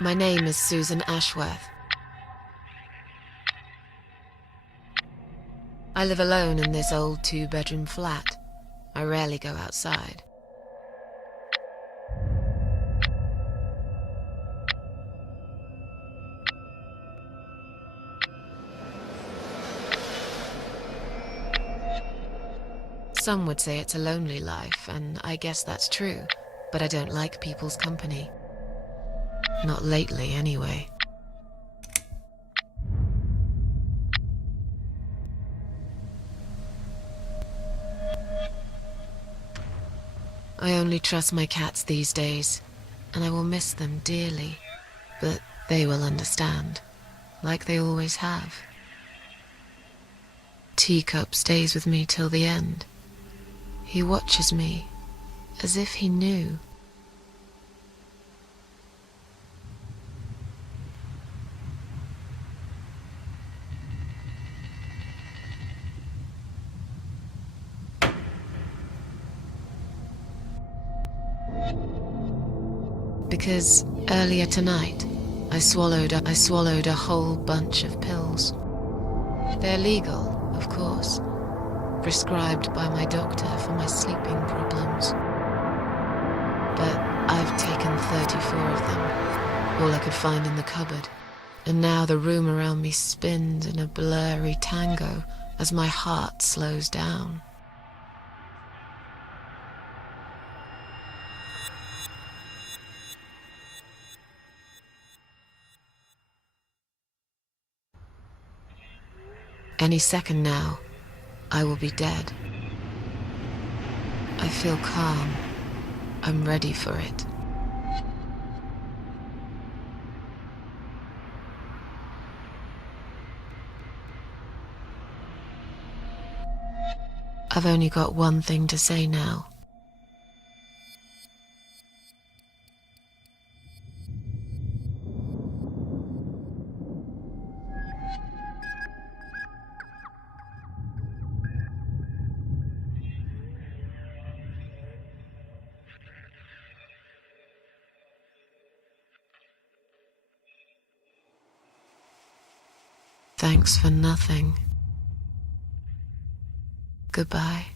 My name is Susan Ashworth. I live alone in this old 2-bedroom flat. I rarely go outside. Some would say it's a lonely life, and I guess that's true, but I don't like people's company. Not lately, anyway. I only trust my cats these days, and I will miss them dearly, but they will understand, like they always have. Teacup stays with me till the end. He watches me, as if he knew. Because earlier tonight, I swallowed a whole bunch of pills. They're legal, of course, prescribed by my doctor for my sleeping problems. But I've taken 34 of them, all I could find in the cupboard, and now the room around me spins in a blurry tango as my heart slows down. Any second now, I will be dead. I feel calm. I'm ready for it. I've only got one thing to say now. Thanks for nothing. Goodbye.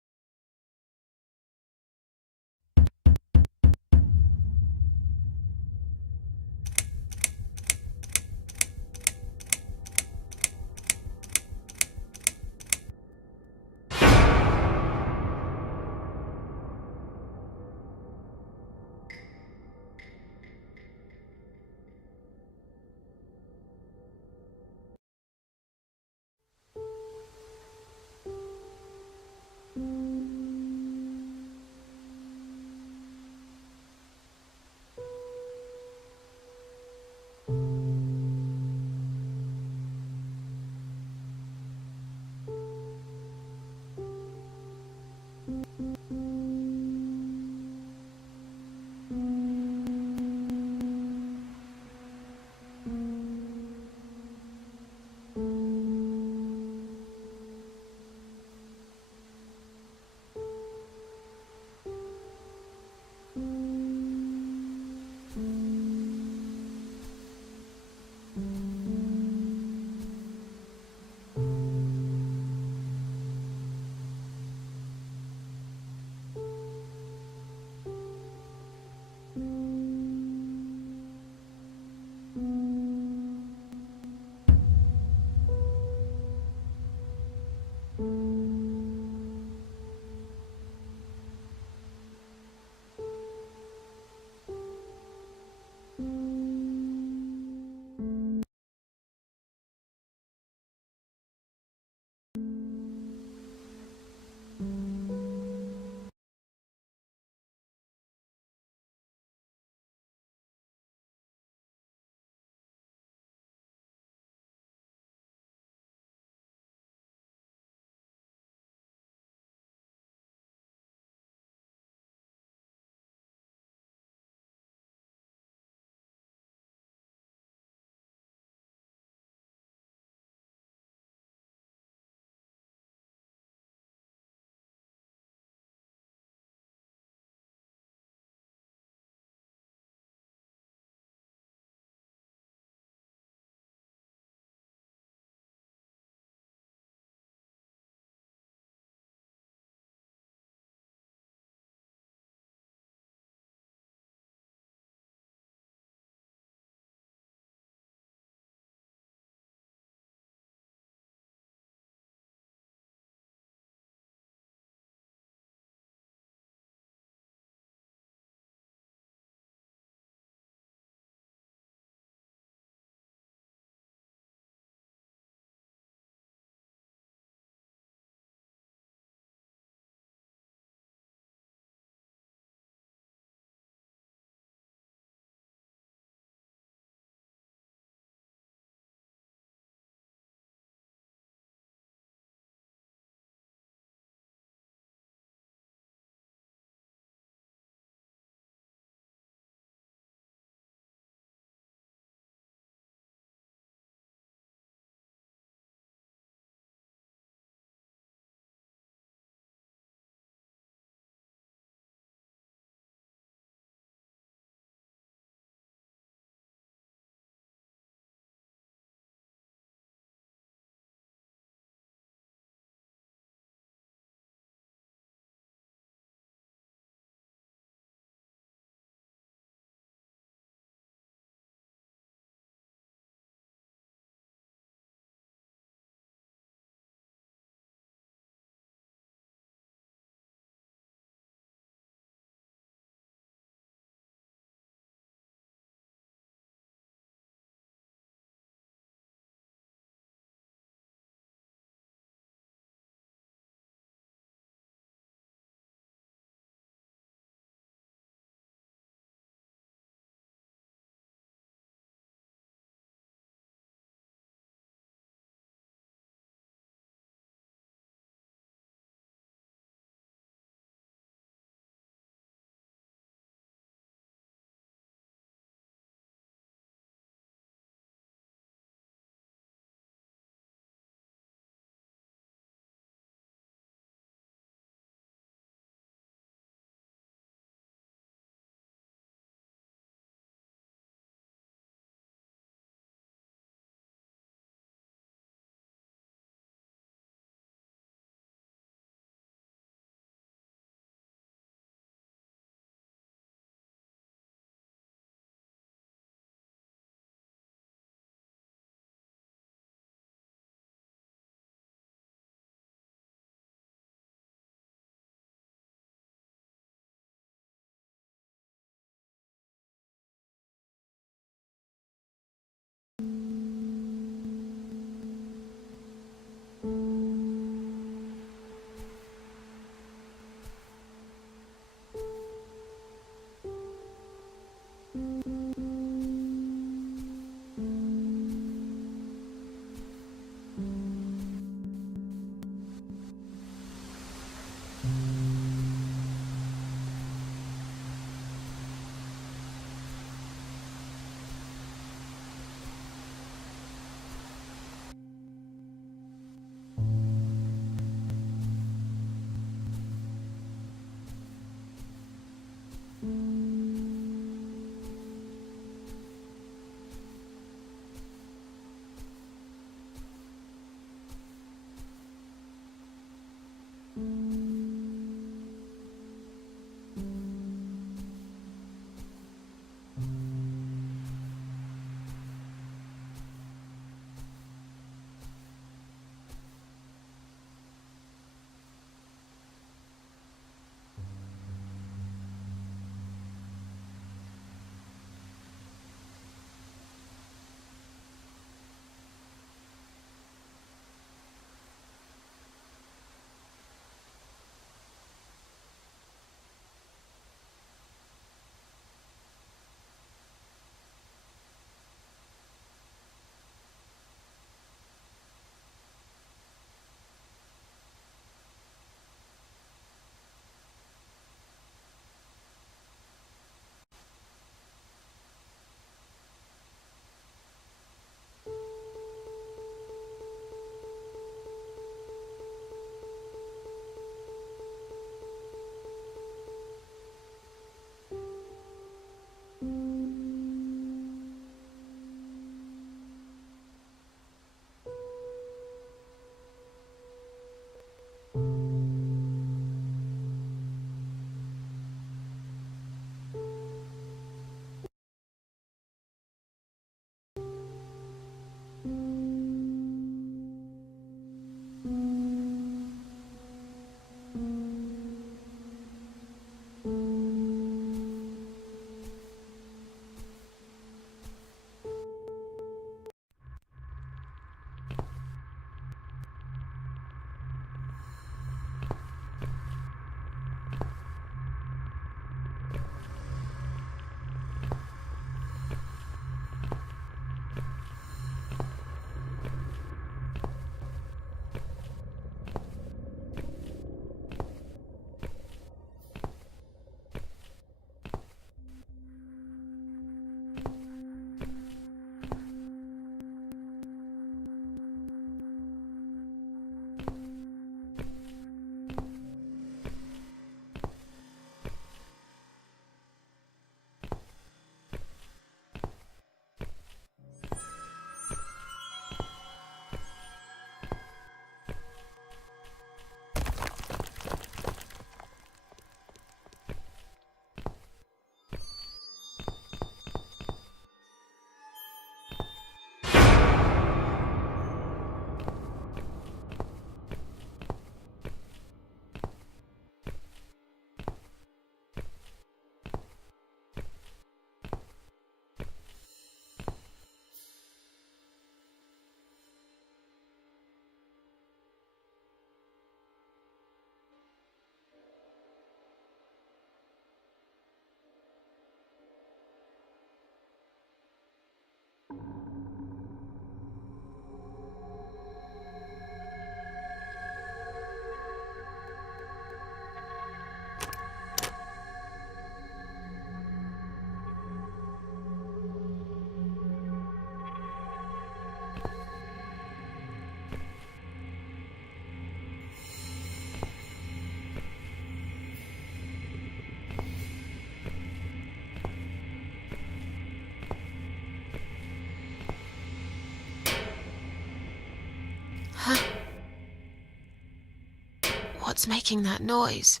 What's making that noise?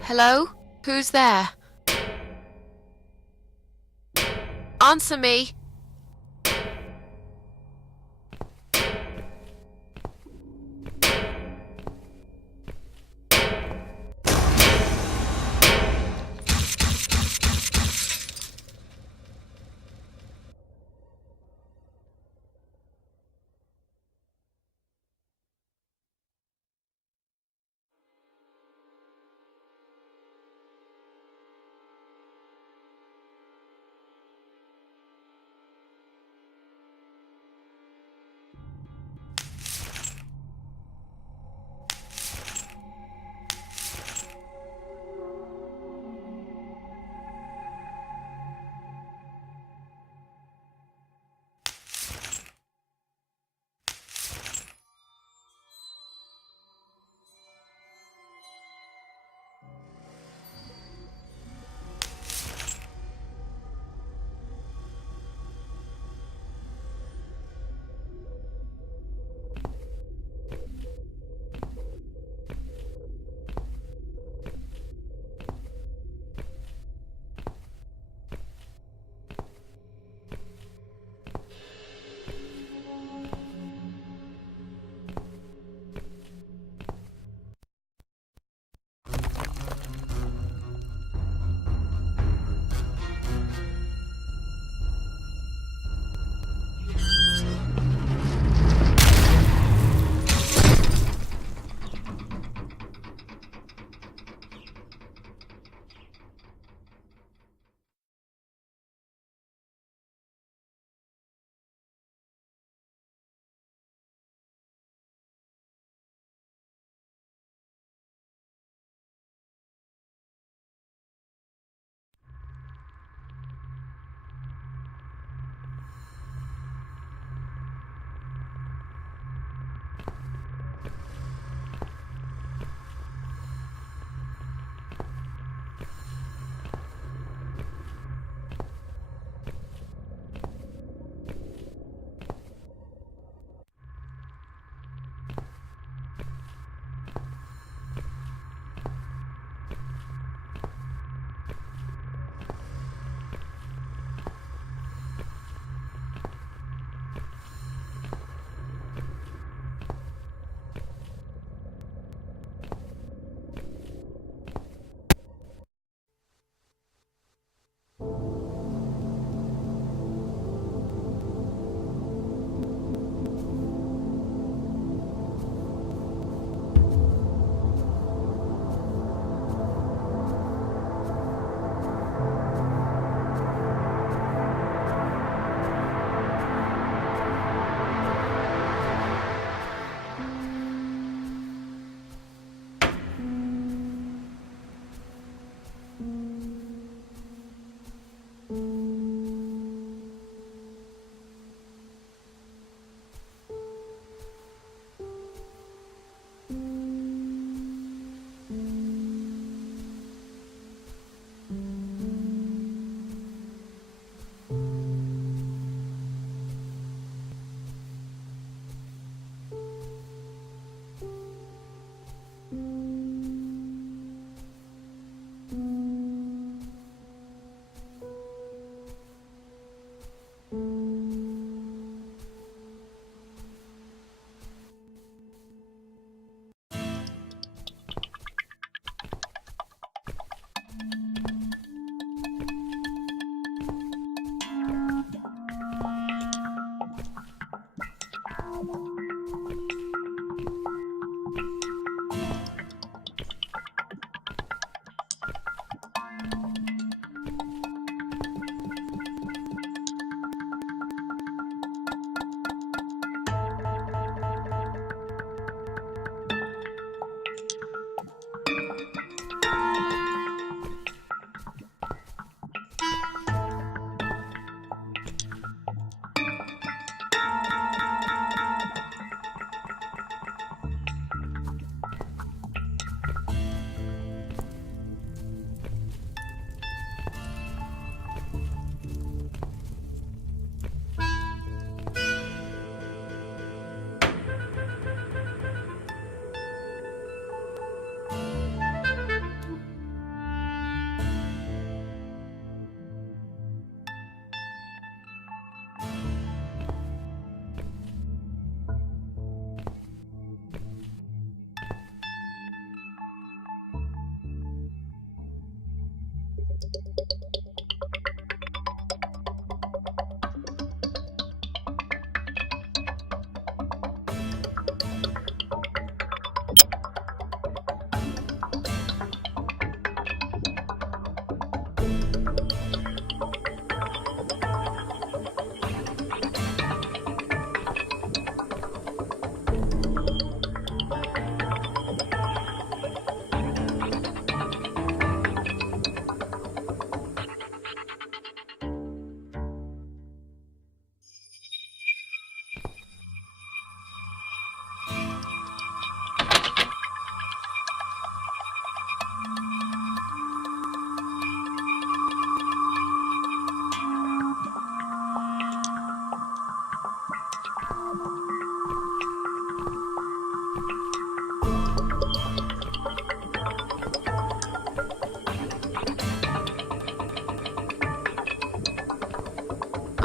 Hello? Who's there? Answer me!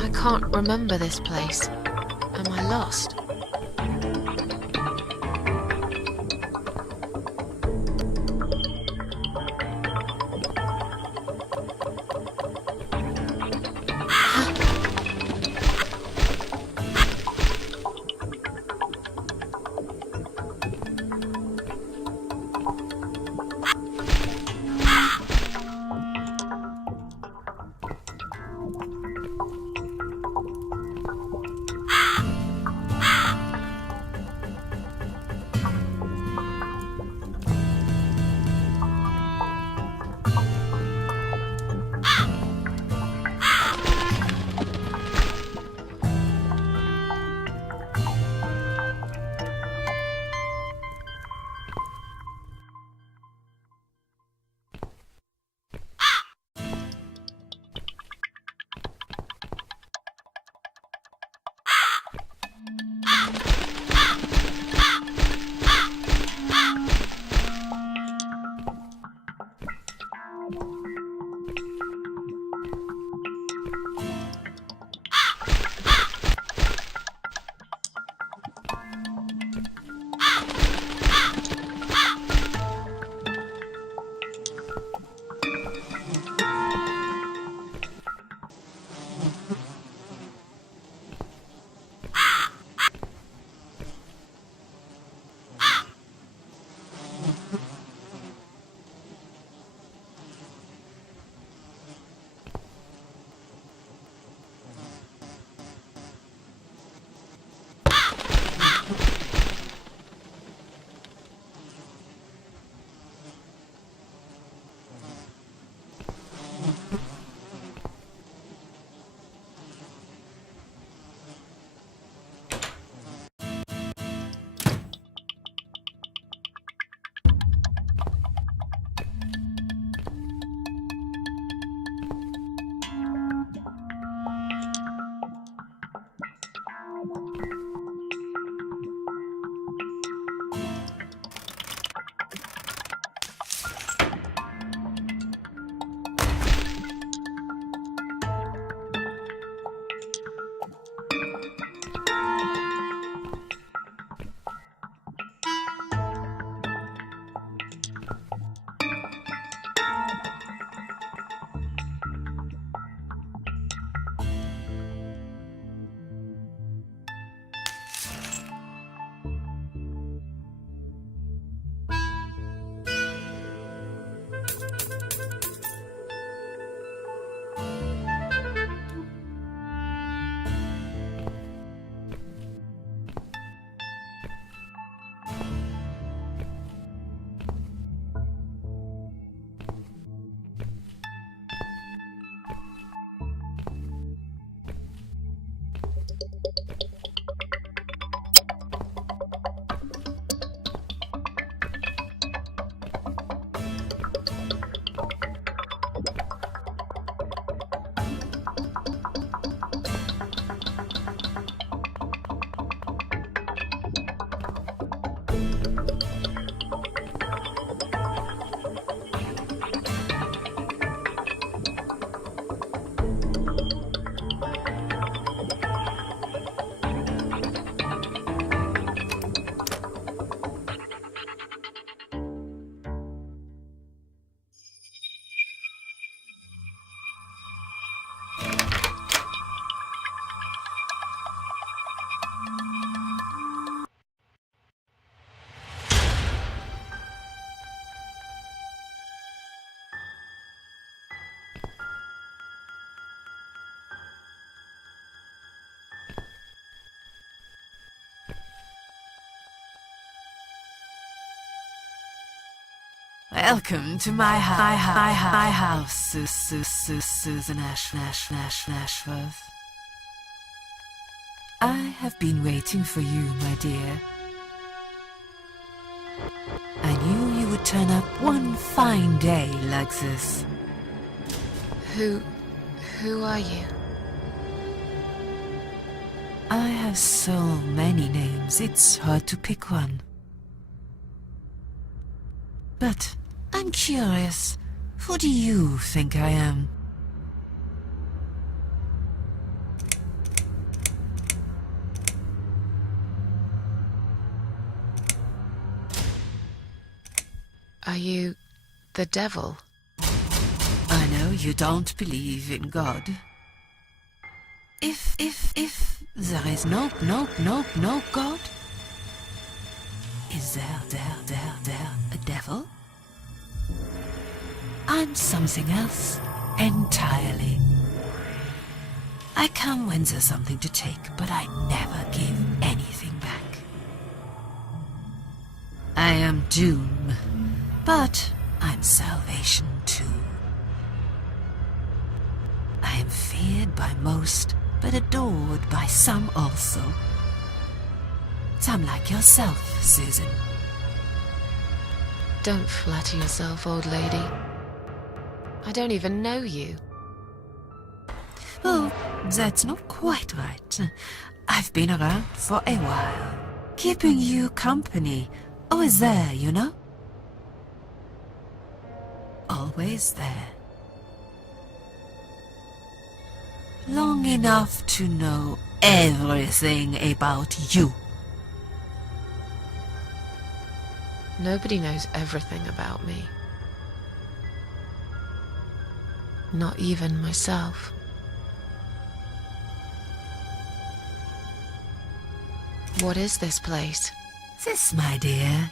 I can't remember this place. Am I lost? Welcome to my house, Susan Ashworth. I have been waiting for you, my dear. I knew you would turn up one fine day like this. Who are you? I have so many names, it's hard to pick one. But I'm curious, who do you think I am? Are you the devil? I know you don't believe in God. If there is no God, is there a devil? I'm something else entirely. I come when there's something to take, but I never give anything back. I am doom, but I'm salvation too. I am feared by most, but adored by some also. Some like yourself, Susan. Don't flatter yourself, old lady. I don't even know you. Oh, that's not quite right. I've been around for a while, keeping you company. Always there, you know? Always there. Long enough to know everything about you. Nobody knows everything about me. Not even myself. What is this place? This, my dear,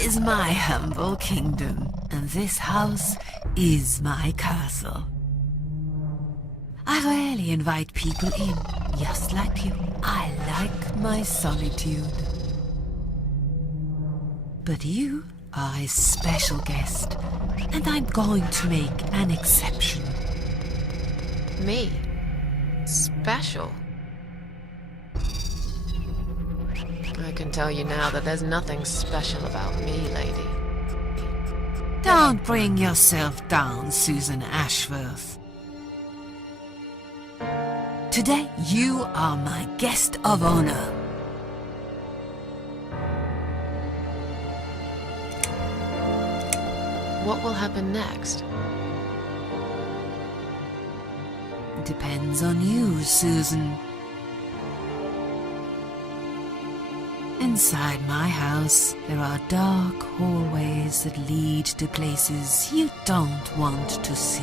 is my humble kingdom, and this house is my castle. I rarely invite people in, just like you. I like my solitude. But you are a special guest, and I'm going to make an exception. Me? Special? I can tell you now that there's nothing special about me, lady. Don't bring yourself down, Susan Ashworth. Today, you are my guest of honor. What will happen next? Depends on you, Susan. Inside my house, there are dark hallways that lead to places you don't want to see.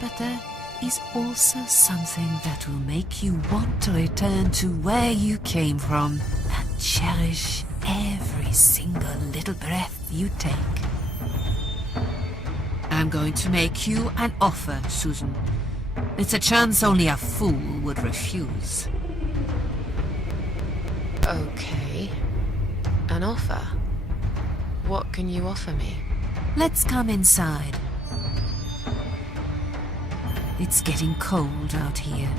But there is also something that will make you want to return to where you came from and cherish every single little breath you take. I'm going to make you an offer, Susan. It's a chance only a fool would refuse. Okay. An offer? What can you offer me? Let's come inside. It's getting cold out here.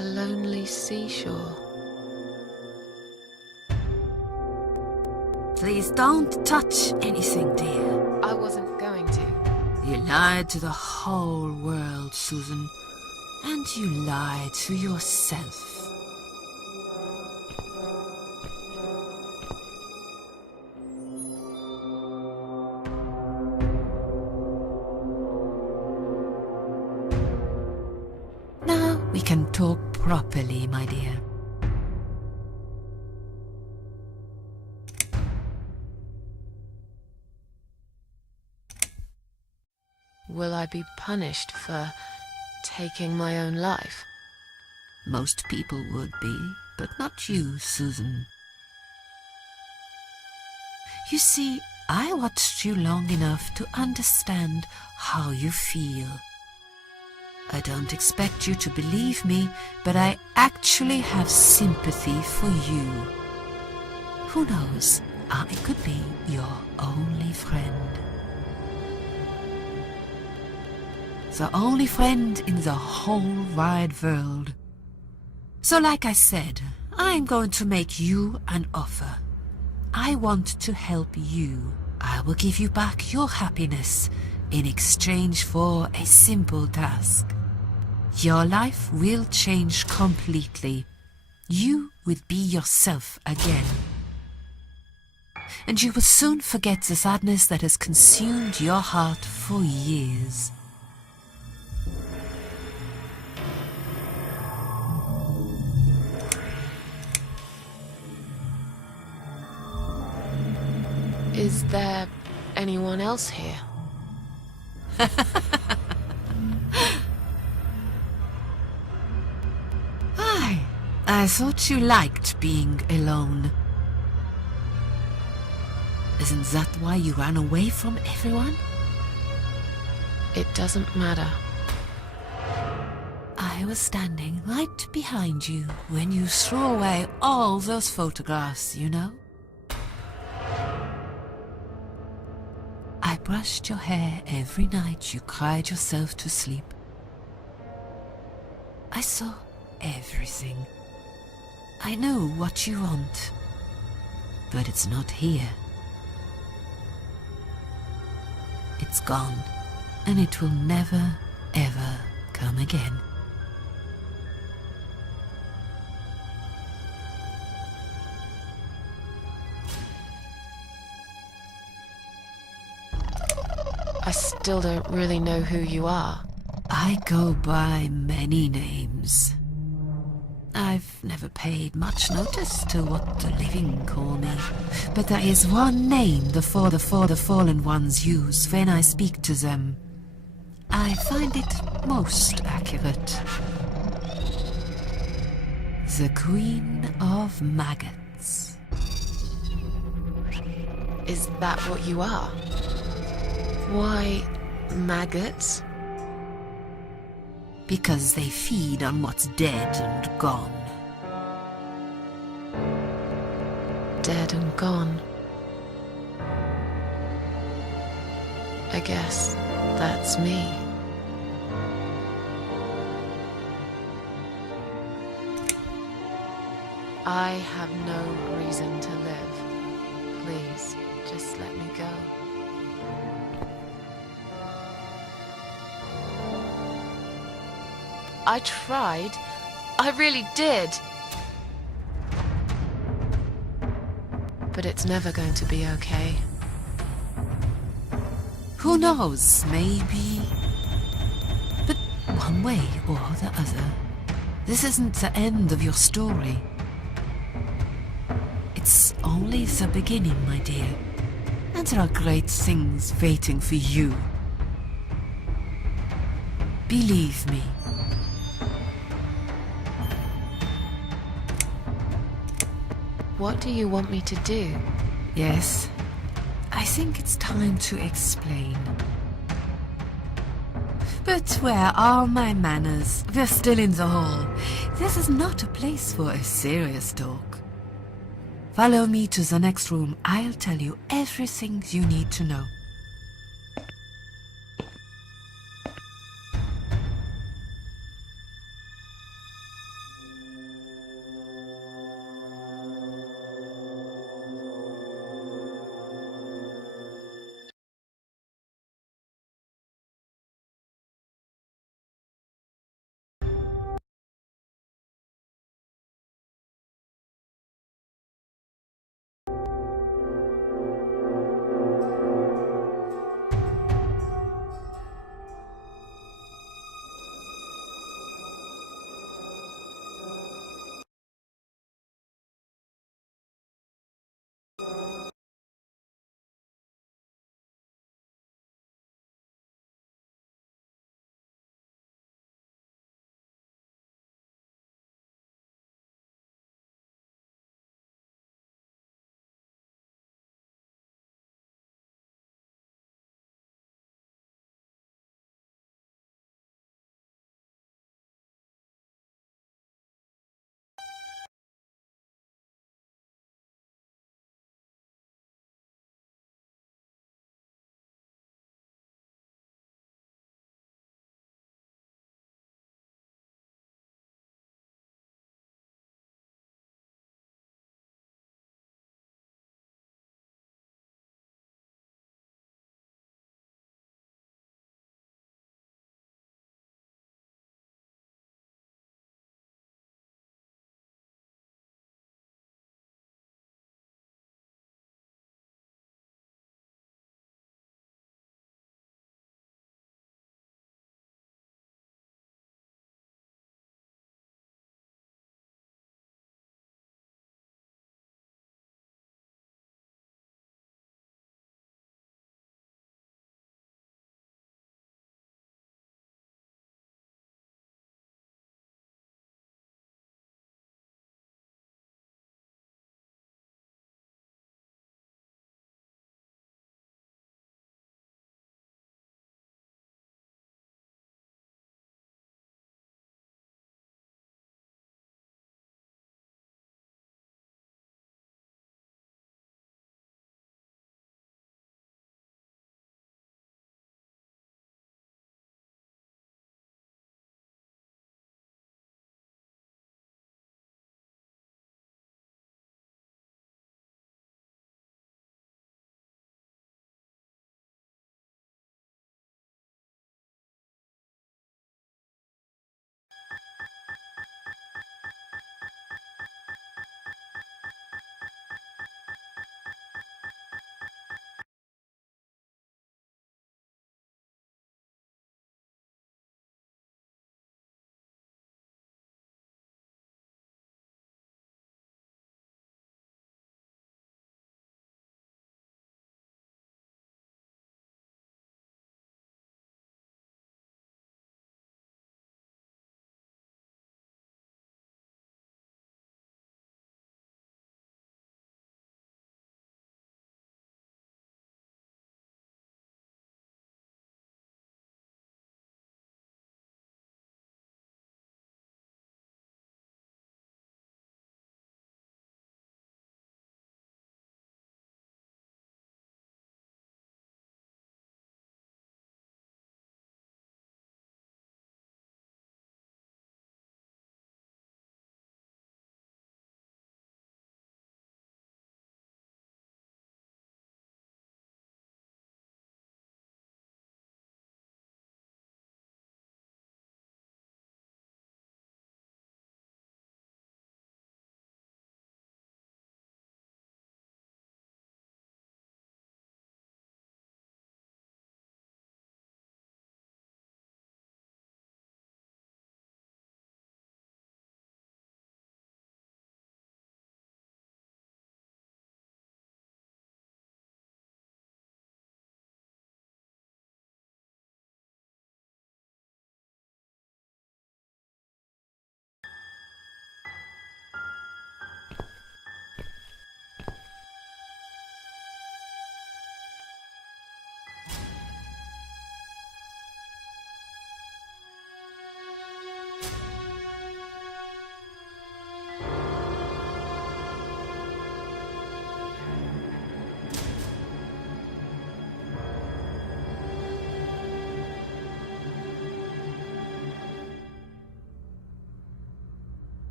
A lonely seashore. Please don't touch anything, dear. I wasn't going to. You lied to the whole world, Susan. And you lied to yourself. Now we can talk properly, my dear. Will I be punished for taking my own life? Most people would be, but not you, Susan. You see, I watched you long enough to understand how you feel. I don't expect you to believe me, but I actually have sympathy for you. Who knows, I could be your only friend. The only friend in the whole wide world. So like I said, I'm going to make you an offer. I want to help you. I will give you back your happiness in exchange for a simple task. Your life will change completely. You will be yourself again. And you will soon forget the sadness that has consumed your heart for years. Is there anyone else here? I thought you liked being alone. Isn't that why you ran away from everyone? It doesn't matter. I was standing right behind you when you threw away all those photographs, you know? I brushed your hair every night you cried yourself to sleep. I saw everything. I know what you want, but it's not here. It's gone, and it will never, ever come again. I still don't really know who you are. I go by many names. I've never paid much notice to what the living call me, but there is one name the fallen ones use when I speak to them. I find it most accurate. The Queen of Maggots. Is that what you are? Why, maggots? Because they feed on what's dead and gone. Dead and gone. I guess that's me. I have no reason to live. Please, just let me go. I tried. I really did. But it's never going to be okay. Who knows, maybe. But one way or the other, this isn't the end of your story. It's only the beginning, my dear. And there are great things waiting for you. Believe me. What do you want me to do? Yes, I think it's time to explain. But where are my manners? We're still in the hall. This is not a place for a serious talk. Follow me to the next room. I'll tell you everything you need to know.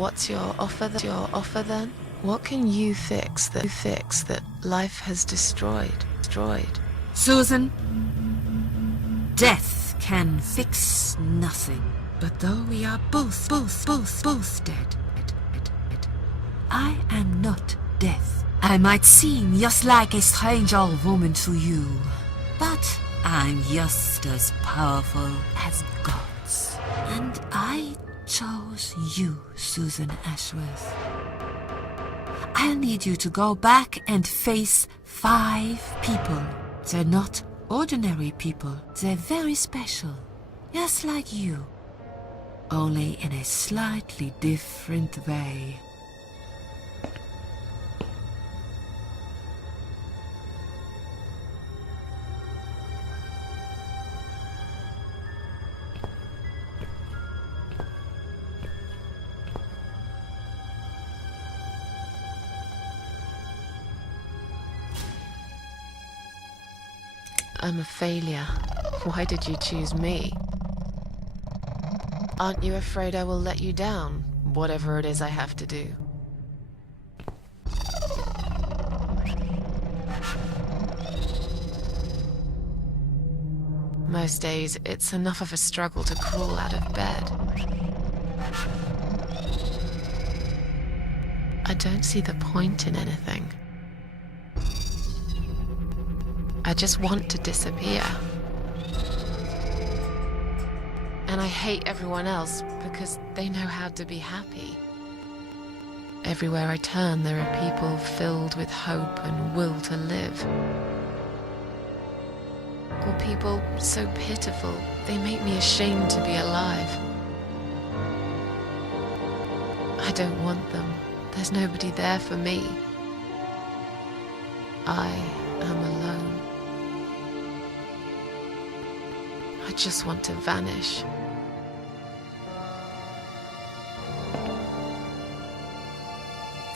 what's your offer then? What can you fix that life has destroyed? Susan, death can fix nothing. But though we are both dead, I am not death. I might seem just like a strange old woman to you, but I'm just as powerful as gods. And I chose you, Susan Ashworth. I'll need you to go back and face 5 people. They're not ordinary people. They're very special, just like you, only in a slightly different way. I'm a failure. Why did you choose me? Aren't you afraid I will let you down, whatever it is I have to do? Most days, it's enough of a struggle to crawl out of bed. I don't see the point in anything. I just want to disappear. And I hate everyone else because they know how to be happy. Everywhere I turn, there are people filled with hope and will to live. Or people so pitiful, they make me ashamed to be alive. I don't want them. There's nobody there for me. I am alone. I just want to vanish.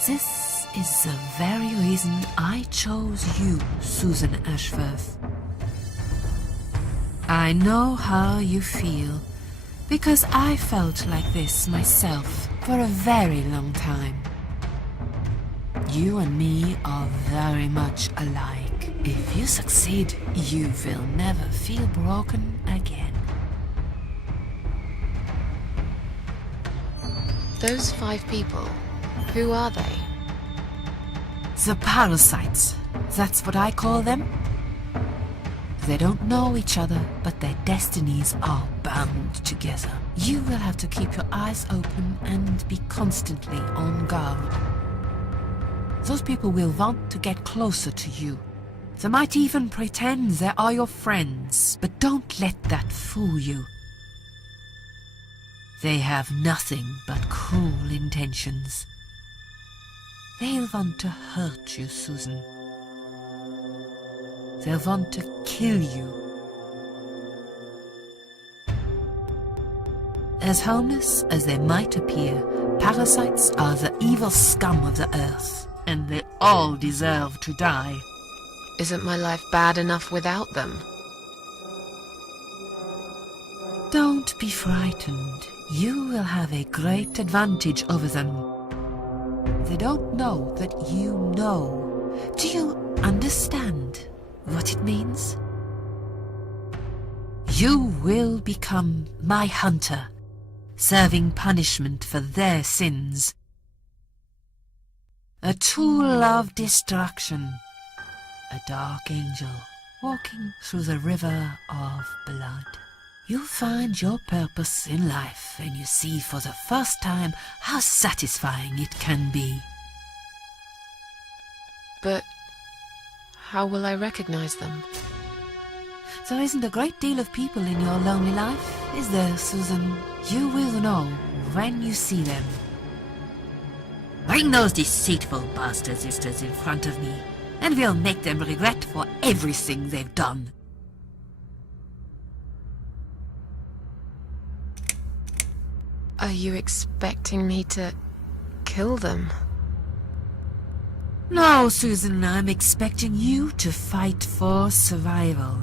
This is the very reason I chose you, Susan Ashworth. I know how you feel, because I felt like this myself for a very long time. You and me are very much alike. If you succeed, you will never feel broken again. Those 5 people, who are they? The parasites, that's what I call them. They don't know each other, but their destinies are bound together. You will have to keep your eyes open and be constantly on guard. Those people will want to get closer to you. They might even pretend they are your friends, but don't let that fool you. They have nothing but cruel intentions. They'll want to hurt you, Susan. They'll want to kill you. As harmless as they might appear, parasites are the evil scum of the earth, and they all deserve to die. Isn't my life bad enough without them? Don't be frightened. You will have a great advantage over them. They don't know that you know. Do you understand what it means? You will become my hunter, serving punishment for their sins. A tool of destruction. A dark angel walking through the river of blood. You find your purpose in life and you see for the first time how satisfying it can be. But how will I recognize them? There isn't a great deal of people in your lonely life, is there, Susan? You will know when you see them. Bring those deceitful bastards in front of me, and we'll make them regret for everything they've done. Are you expecting me to kill them? No, Susan, I'm expecting you to fight for survival.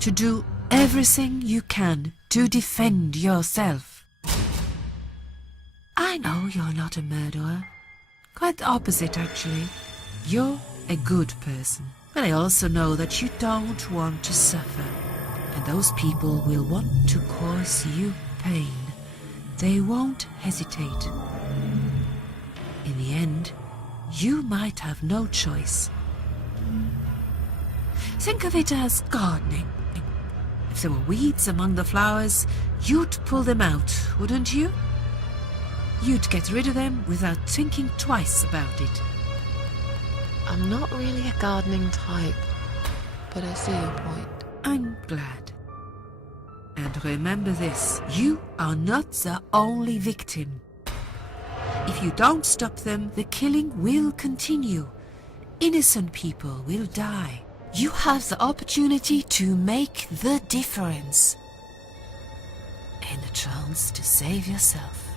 To do everything you can to defend yourself. know you're not a murderer. Quite the opposite, actually. You're a good person. But I also know that you don't want to suffer. And those people will want to cause you pain. They won't hesitate. In the end, you might have no choice. Think of it as gardening. If there were weeds among the flowers, you'd pull them out, wouldn't you? You'd get rid of them without thinking twice about it. I'm not really a gardening type, but I see your point. I'm glad. And remember this, you are not the only victim. If you don't stop them, the killing will continue. Innocent people will die. You have the opportunity to make the difference. And a chance to save yourself.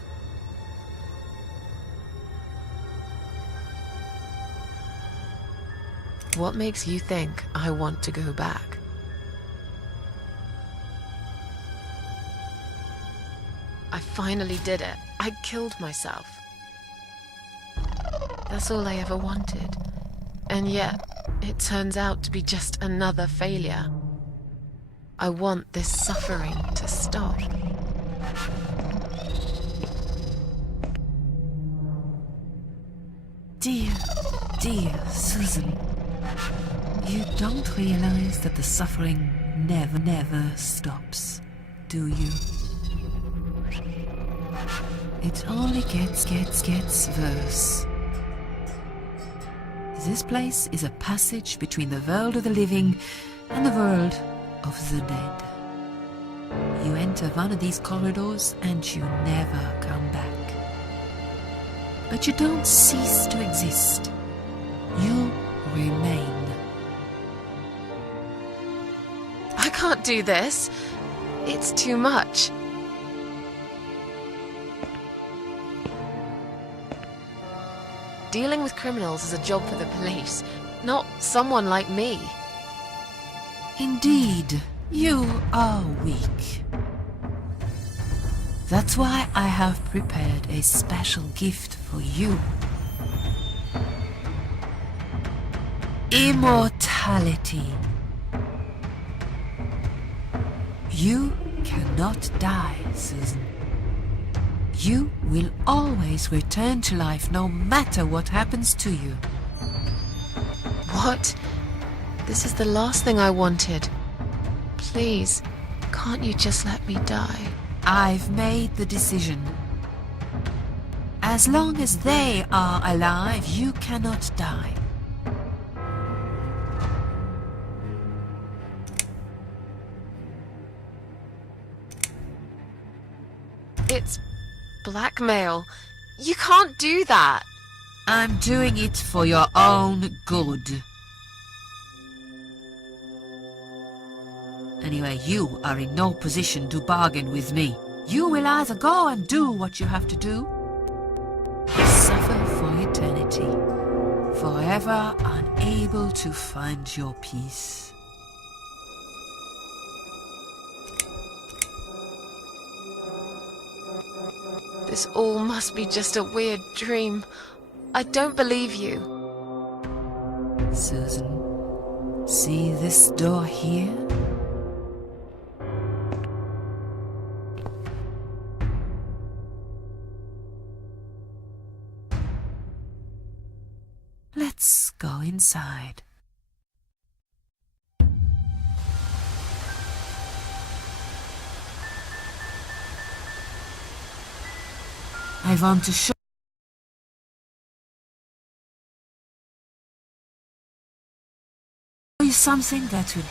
What makes you think I want to go back? I finally did it. I killed myself. That's all I ever wanted. And yet, it turns out to be just another failure. I want this suffering to stop. Dear, dear Susan, you don't realize that the suffering never stops, do you? It only gets worse. This place is a passage between the world of the living and the world of the dead. You enter one of these corridors and you never come back. But you don't cease to exist. You remain. I can't do this. It's too much. Dealing with criminals is a job for the police, not someone like me. Indeed, you are weak. That's why I have prepared a special gift for you. Immortality. You cannot die, Susan. You will always return to life no matter what happens to you. What? This is the last thing I wanted. Please, can't you just let me die? I've made the decision. As long as they are alive, you cannot die. It's blackmail. You can't do that. I'm doing it for your own good. Anyway, you are in no position to bargain with me. You will either go and do what you have to do, or suffer for eternity, forever unable to find your peace. This all must be just a weird dream. I don't believe you. Susan, see this door here? Let's go inside. I want to show you something that will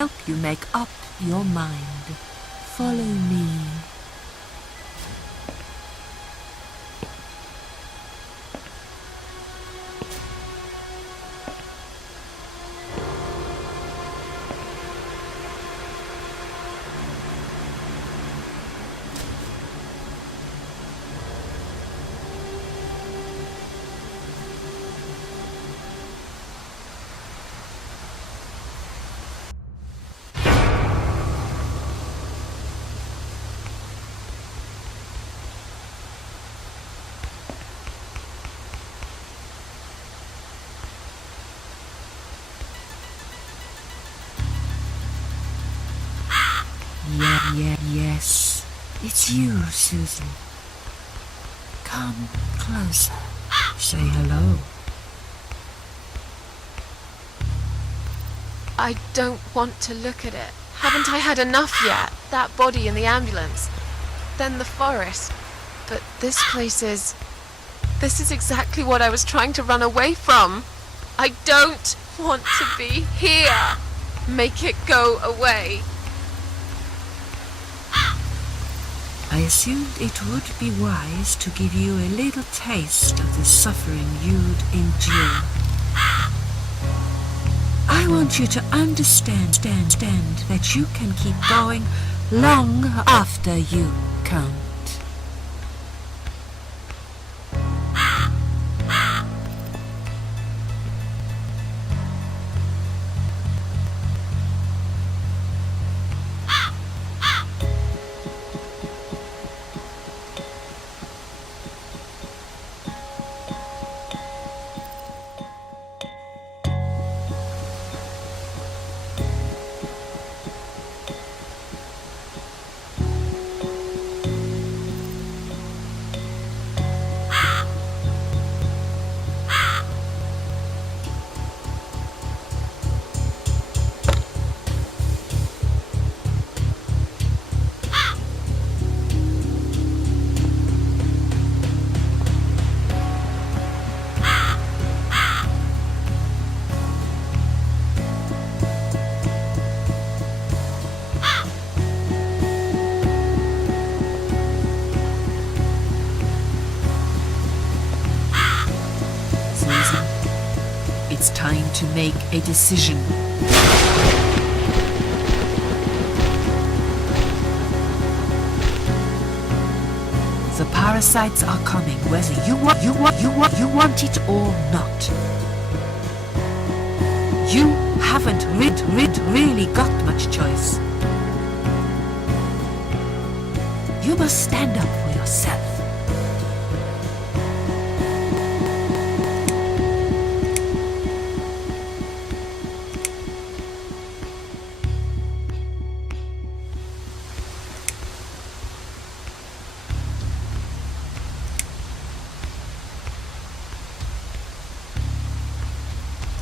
help you make up your mind. Follow me. Yes, it's you, Susan. Come closer. Say hello. I don't want to look at it. Haven't I had enough yet? That body in the ambulance. Then the forest. But this place is... This is exactly what I was trying to run away from. I don't want to be here. Make it go away. I assumed it would be wise to give you a little taste of the suffering you'd endure. I want you to understand that you can keep going long after you can't. It's time to make a decision. The parasites are coming, whether you want it or not. You haven't really got much choice. You must stand up for yourself.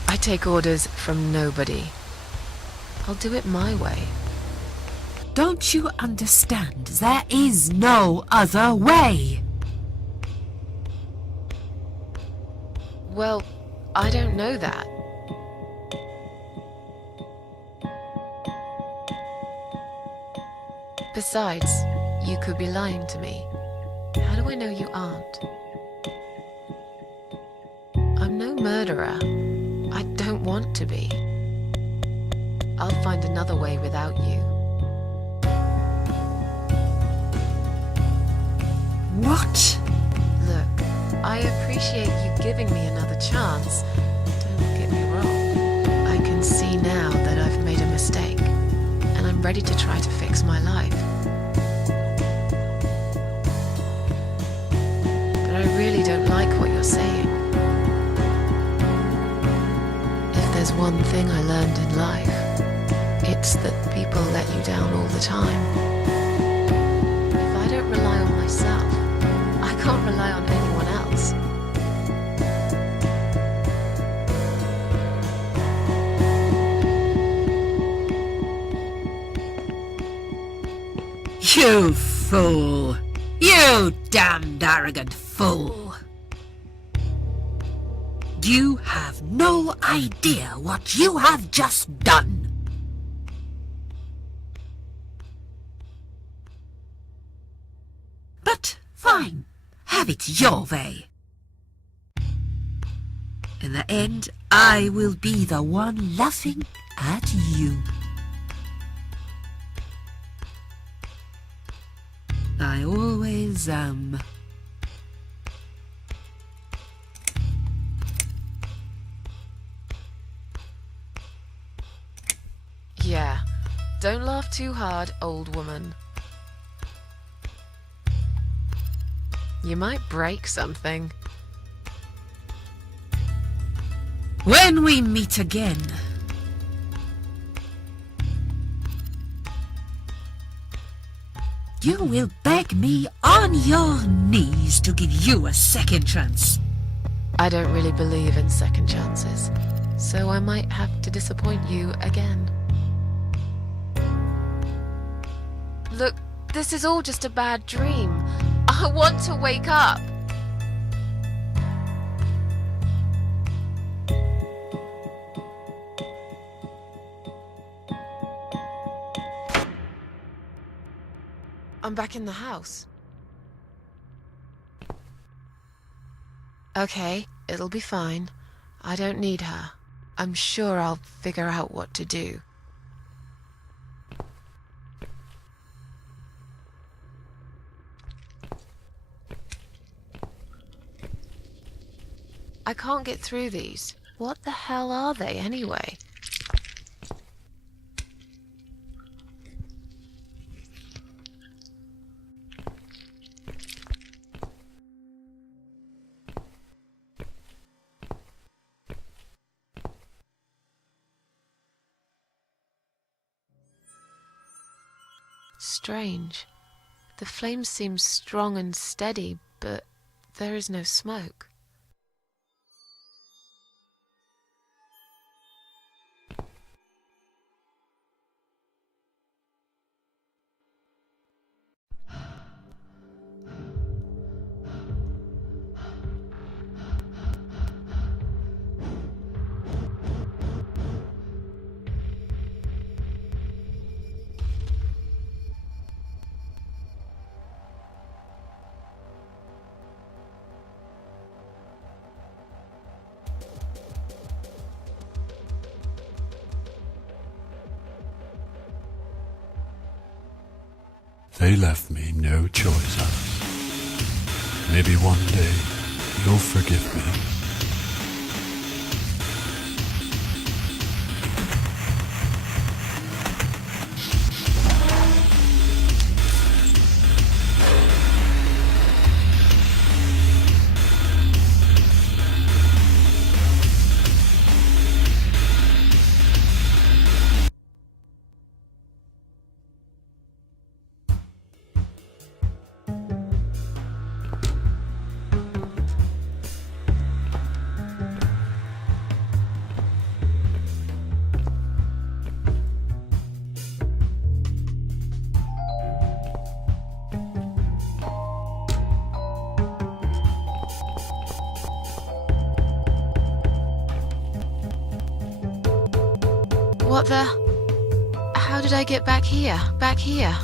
I take orders from nobody. I'll do it my way. Don't you understand? There is no other way. Well, I don't know that. Besides, you could be lying to me. How do I know you aren't? I'm no murderer. I don't want to be. I'll find another way without you. What? Look, I appreciate you giving me another chance. Don't get me wrong. I can see now that I've made a mistake, and I'm ready to try to fix my life. But I really don't like what you're saying. If there's one thing I learned in life, it's that people let you down all the time. If I don't rely on myself, I can't rely on anyone else. You fool! You damned arrogant fool! You have no idea what you have just done. have it your way. In the end, I will be the one laughing at you. I always am. Yeah, don't laugh too hard, old woman. You might break something. When we meet again, you will beg me on your knees to give you a second chance. I don't really believe in second chances, so I might have to disappoint you again. Look, this is all just a bad dream. I want to wake up. I'm back in the house. Okay, it'll be fine. I don't need her. I'm sure I'll figure out what to do. I can't get through these. What the hell are they anyway? Strange. The flame seems strong and steady, but there is no smoke. They left me no choice, Alice. Maybe one day you'll forgive me. What the? How did I get back here? Back here?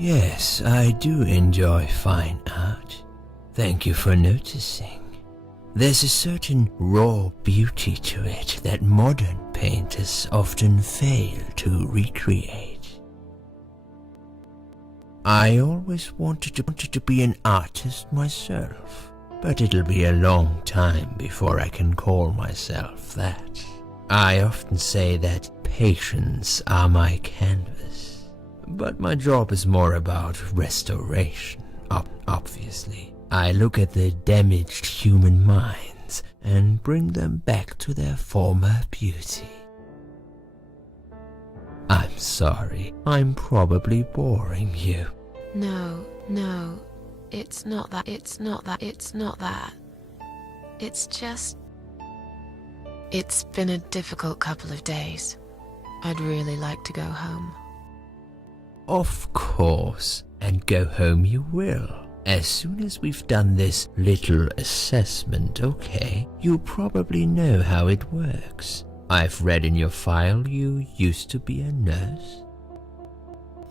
Yes, I do enjoy fine art. Thank you for noticing. There's a certain raw beauty to it that modern painters often fail to recreate. I always wanted to be an artist myself, but it'll be a long time before I can call myself that. I often say that patients are my canvas, but my job is more about restoration, obviously. I look at the damaged human minds and bring them back to their former beauty. I'm sorry, I'm probably boring you. No, it's not that. It's just... It's been a difficult couple of days. I'd really like to go home. Of course, and go home you will. As soon as we've done this little assessment, okay? You probably know how it works. I've read in your file you used to be a nurse.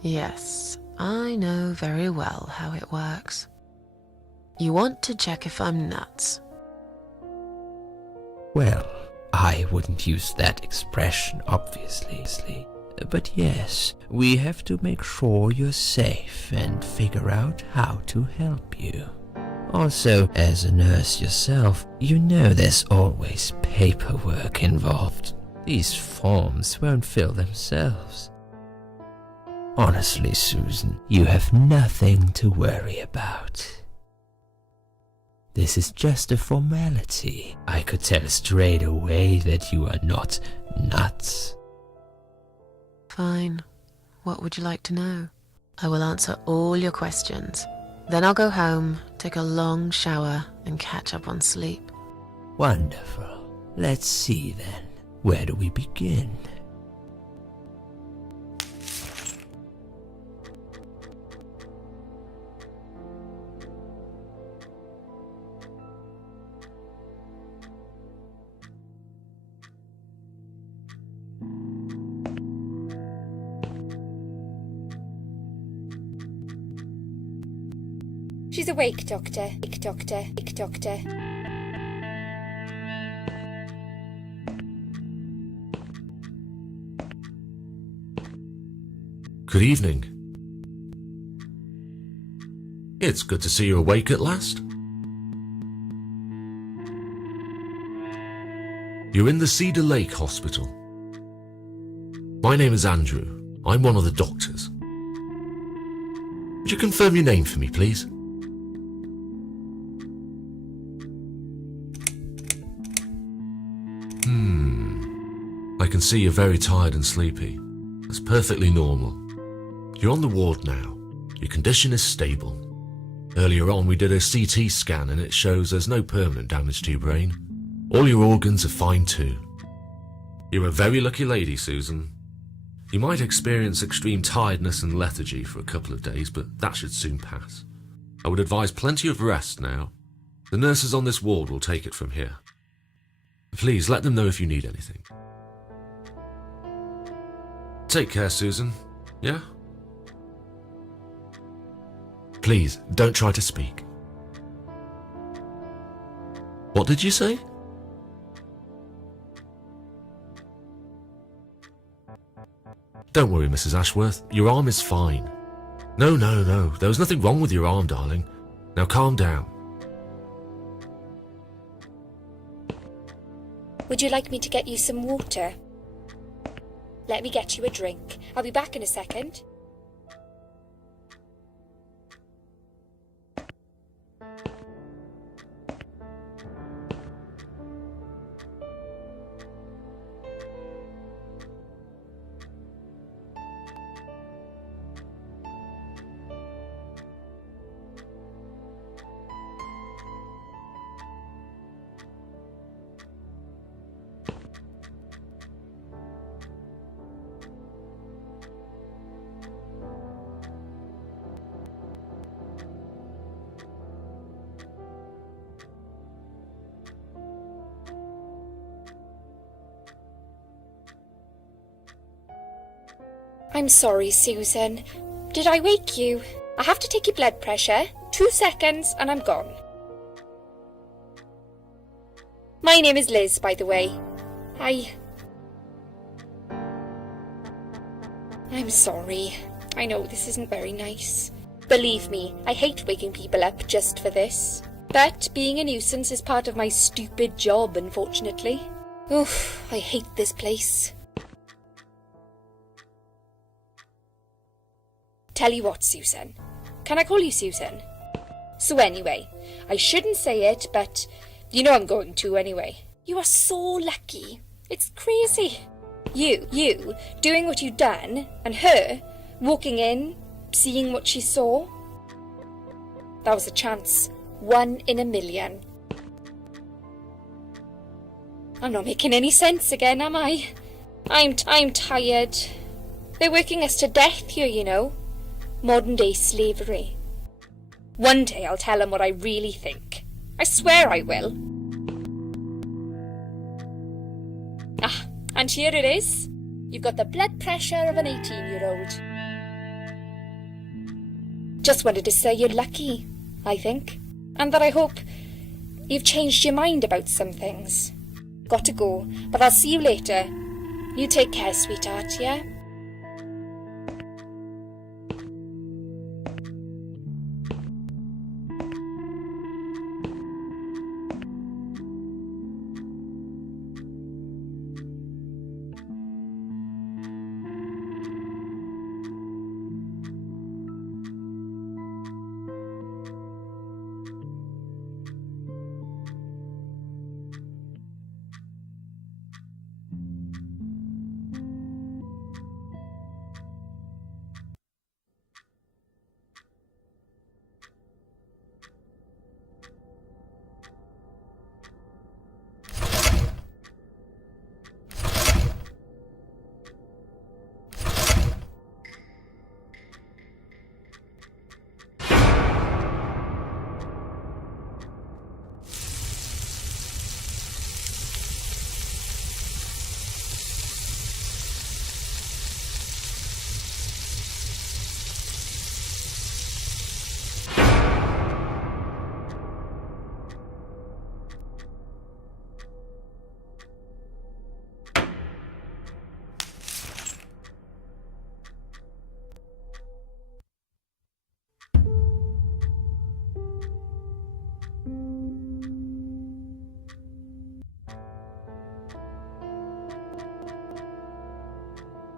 Yes, I know very well how it works. You want to check if I'm nuts? Well, I wouldn't use that expression, obviously. But yes, we have to make sure you're safe and figure out how to help you. Also, as a nurse yourself, you know there's always paperwork involved. These forms won't fill themselves. Honestly, Susan, you have nothing to worry about. This is just a formality. I could tell straight away that you are not nuts. Fine. What would you like to know? I will answer all your questions. Then I'll go home, take a long shower, and catch up on sleep. Wonderful. Let's see then. Where do we begin? She's awake, Doctor. Doctor. Good evening. It's good to see you awake at last. You're in the Cedar Lake Hospital. My name is Andrew. I'm one of the doctors. Would you confirm your name for me, please? I can see you're very tired and sleepy. That's perfectly normal. You're on the ward now. Your condition is stable. Earlier on we did a CT scan and it shows there's no permanent damage to your brain. All your organs are fine too. You're a very lucky lady, Susan. You might experience extreme tiredness and lethargy for a couple of days, but that should soon pass. I would advise plenty of rest now. The nurses on this ward will take it from here. Please let them know if you need anything. Take care, Susan. Yeah? Please, don't try to speak. What did you say? Don't worry, Mrs. Ashworth. Your arm is fine. No. There was nothing wrong with your arm, darling. Now calm down. Would you like me to get you some water? Let me get you a drink. I'll be back in a second. I'm sorry, Susan. Did I wake you? I have to take your blood pressure. 2 seconds and I'm gone. My name is Liz, by the way. I'm sorry. I know this isn't very nice. Believe me, I hate waking people up just for this. But being a nuisance is part of my stupid job, unfortunately. Oof, I hate this place. Tell you what, Susan. Can I call you Susan? So anyway, I shouldn't say it, but you know I'm going to anyway. You are so lucky. It's crazy. You doing what you've done, and her walking in, seeing what she saw. That was a chance. 1 in a million. I'm not making any sense again, am I? I'm tired. They're working us to death here, you know. Modern day slavery. One day I'll tell them what I really think. I swear I will. Ah, and here it is. You've got the blood pressure of an 18-year-old. Just wanted to say you're lucky, I think. And that I hope you've changed your mind about some things. Got to go, but I'll see you later. You take care, sweetheart, yeah?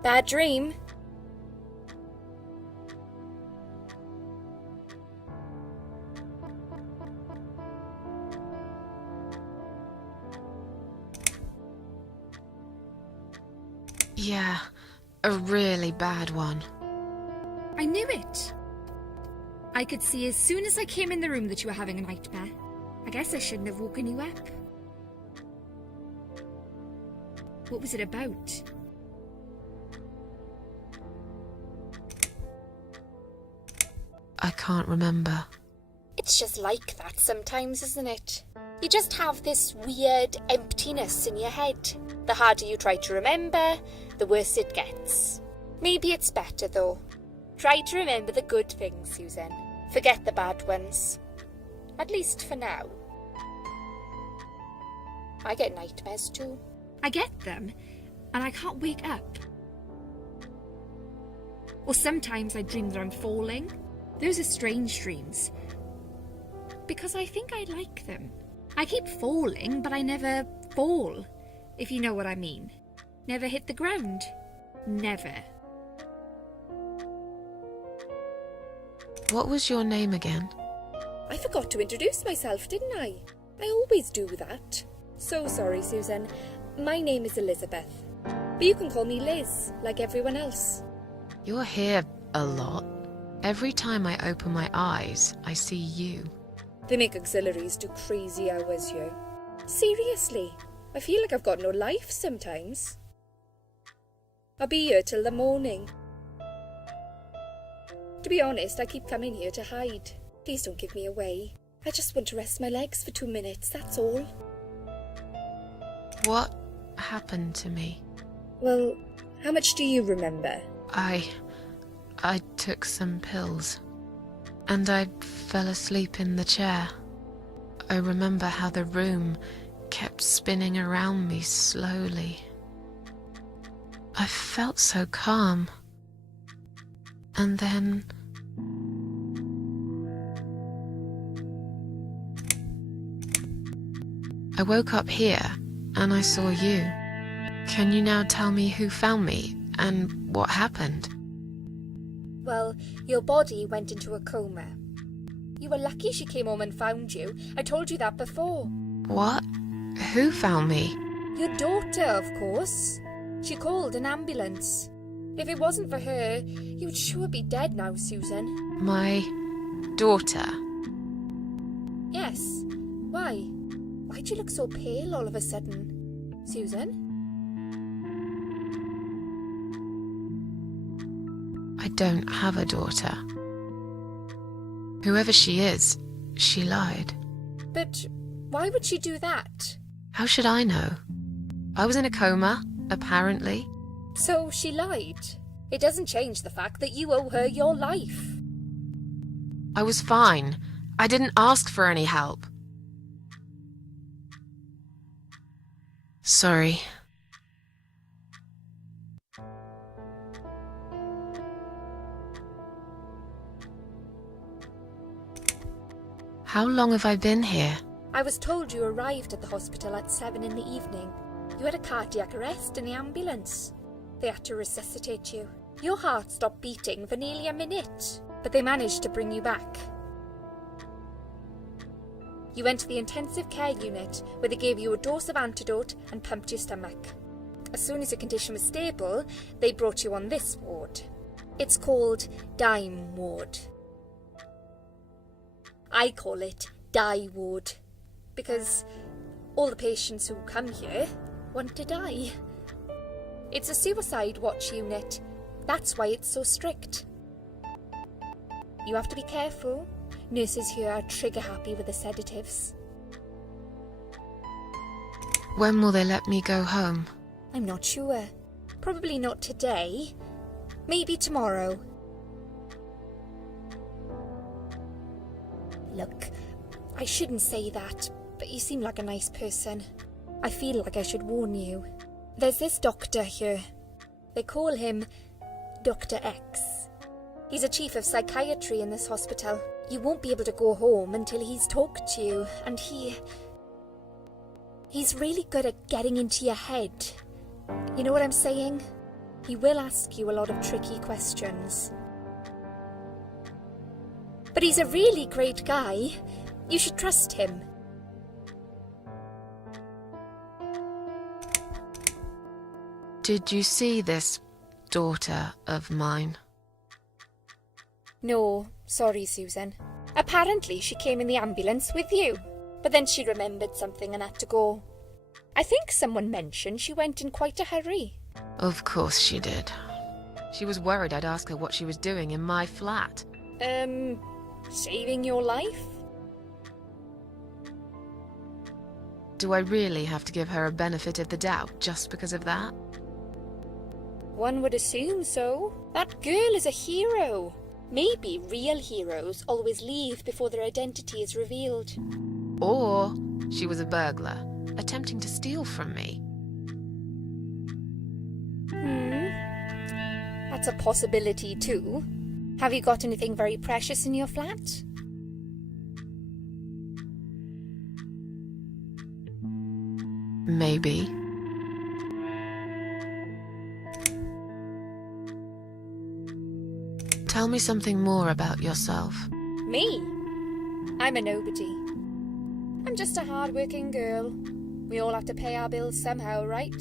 Bad dream? Yeah, a really bad one. I knew it. I could see as soon as I came in the room that you were having a nightmare. I guess I shouldn't have woken you up. What was it about? I can't remember. It's just like that sometimes, isn't it? You just have this weird emptiness in your head. The harder you try to remember, the worse it gets. Maybe it's better though. Try to remember the good things, Susan. Forget the bad ones. At least for now. I get nightmares too. I get them, and I can't wake up. Or sometimes I dream that I'm falling. Those are strange dreams. Because I think I like them. I keep falling, but I never fall, if you know what I mean. Never hit the ground. Never. What was your name again? I forgot to introduce myself, didn't I? I always do that. So sorry, Susan. My name is Elizabeth. But you can call me Liz, like everyone else. You're here a lot. Every time I open my eyes, I see you. They make auxiliaries do crazy hours here. Seriously, I feel like I've got no life sometimes. I'll be here till the morning. To be honest, I keep coming here to hide. Please don't give me away. I just want to rest my legs for 2 minutes, that's all. What happened to me? Well, how much do you remember? I I took some pills, and I fell asleep in the chair. I remember how the room kept spinning around me slowly. I felt so calm. And then... I woke up here, and I saw you. Can you now tell me who found me, and what happened? Well, your body went into a coma. You were lucky she came home and found you. I told you that before. What? Who found me? Your daughter, of course. She called an ambulance. If it wasn't for her, you'd sure be dead now, Susan. My daughter? Yes. Why? Why'd you look so pale all of a sudden? Susan? I don't have a daughter. Whoever she is, she lied. But why would she do that? How should I know? I was in a coma, apparently. So she lied. It doesn't change the fact that you owe her your life. I was fine. I didn't ask for any help. Sorry. How long have I been here? I was told you arrived at the hospital at 7 in the evening. You had a cardiac arrest in the ambulance. They had to resuscitate you. Your heart stopped beating for nearly a minute, but they managed to bring you back. You went to the intensive care unit, where they gave you a dose of antidote and pumped your stomach. As soon as your condition was stable, they brought you on this ward. It's called Dime Ward. I call it Die Ward, because all the patients who come here want to die. It's a suicide watch unit. That's why it's so strict. You have to be careful. Nurses here are trigger happy with the sedatives. When will they let me go home? I'm not sure. Probably not today. Maybe tomorrow. Look, I shouldn't say that, but you seem like a nice person. I feel like I should warn you. There's this doctor here. They call him Dr. X. He's a chief of psychiatry in this hospital. You won't be able to go home until he's talked to you, and he's really good at getting into your head. You know what I'm saying? He will ask you a lot of tricky questions. But he's a really great guy. You should trust him. Did you see this daughter of mine? No, sorry, Susan. Apparently she came in the ambulance with you, but then she remembered something and had to go. I think someone mentioned she went in quite a hurry. Of course she did. She was worried I'd ask her what she was doing in my flat. Saving your life? Do I really have to give her a benefit of the doubt just because of that? One would assume so. That girl is a hero. Maybe real heroes always leave before their identity is revealed. Or she was a burglar, attempting to steal from me. That's a possibility too. Have you got anything very precious in your flat? Maybe. Tell me something more about yourself. Me? I'm a nobody. I'm just a hard-working girl. We all have to pay our bills somehow, right?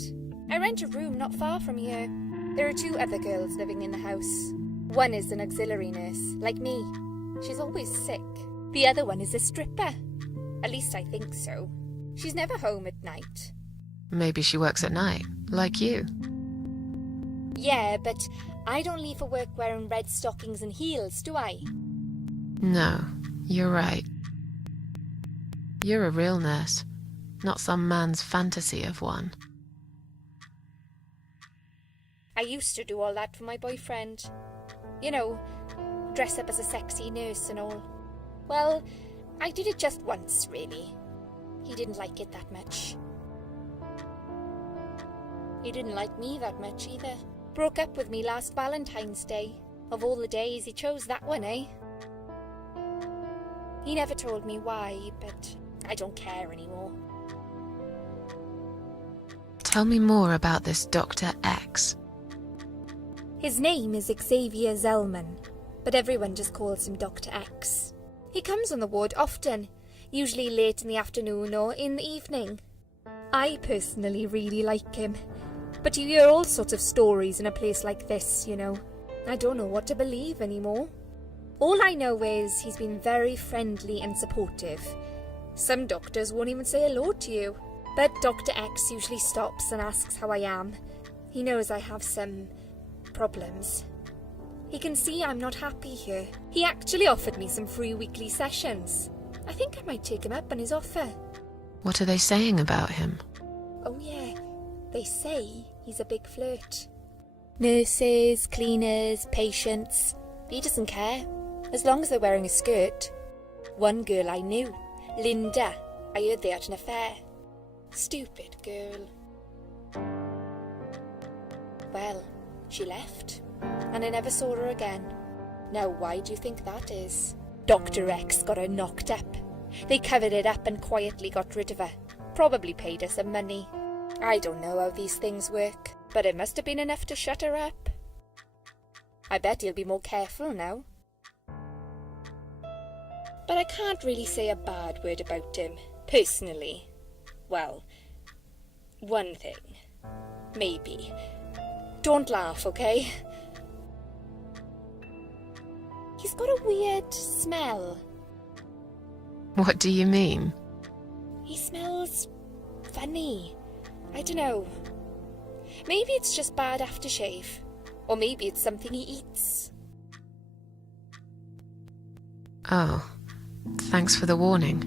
I rent a room not far from here. There are 2 other girls living in the house. One is an auxiliary nurse, like me. She's always sick. The other one is a stripper. At least I think so. She's never home at night. Maybe she works at night, like you. Yeah, but I don't leave for work wearing red stockings and heels, do I? No, you're right. You're a real nurse, not some man's fantasy of one. I used to do all that for my boyfriend. You know, dress up as a sexy nurse and all. Well, I did it just once, really. He didn't like it that much. He didn't like me that much either. Broke up with me last Valentine's Day. Of all the days, he chose that one, eh? He never told me why, but I don't care anymore. Tell me more about this Dr. X. His name is Xavier Zellman, but everyone just calls him Dr. X. He comes on the ward often, usually late in the afternoon or in the evening. I personally really like him, but you hear all sorts of stories in a place like this, you know. I don't know what to believe anymore. All I know is he's been very friendly and supportive. Some doctors won't even say hello to you, but Dr. X usually stops and asks how I am. He knows I have some problems. He can see I'm not happy here. He actually offered me some free weekly sessions. I think I might take him up on his offer. What are they saying about him? Oh yeah, they say he's a big flirt. Nurses, cleaners, patients. He doesn't care, as long as they're wearing a skirt. One girl I knew, Linda, I heard they had an affair. Stupid girl. Well, she left, and I never saw her again. Now why do you think that is? Dr. X got her knocked up. They covered it up and quietly got rid of her. Probably paid her some money. I don't know how these things work, but it must have been enough to shut her up. I bet he'll be more careful now. But I can't really say a bad word about him, personally. Well, one thing. Maybe. Don't laugh, okay? He's got a weird smell. What do you mean? He smells funny. I don't know. Maybe it's just bad aftershave. Or maybe it's something he eats. Oh, thanks for the warning.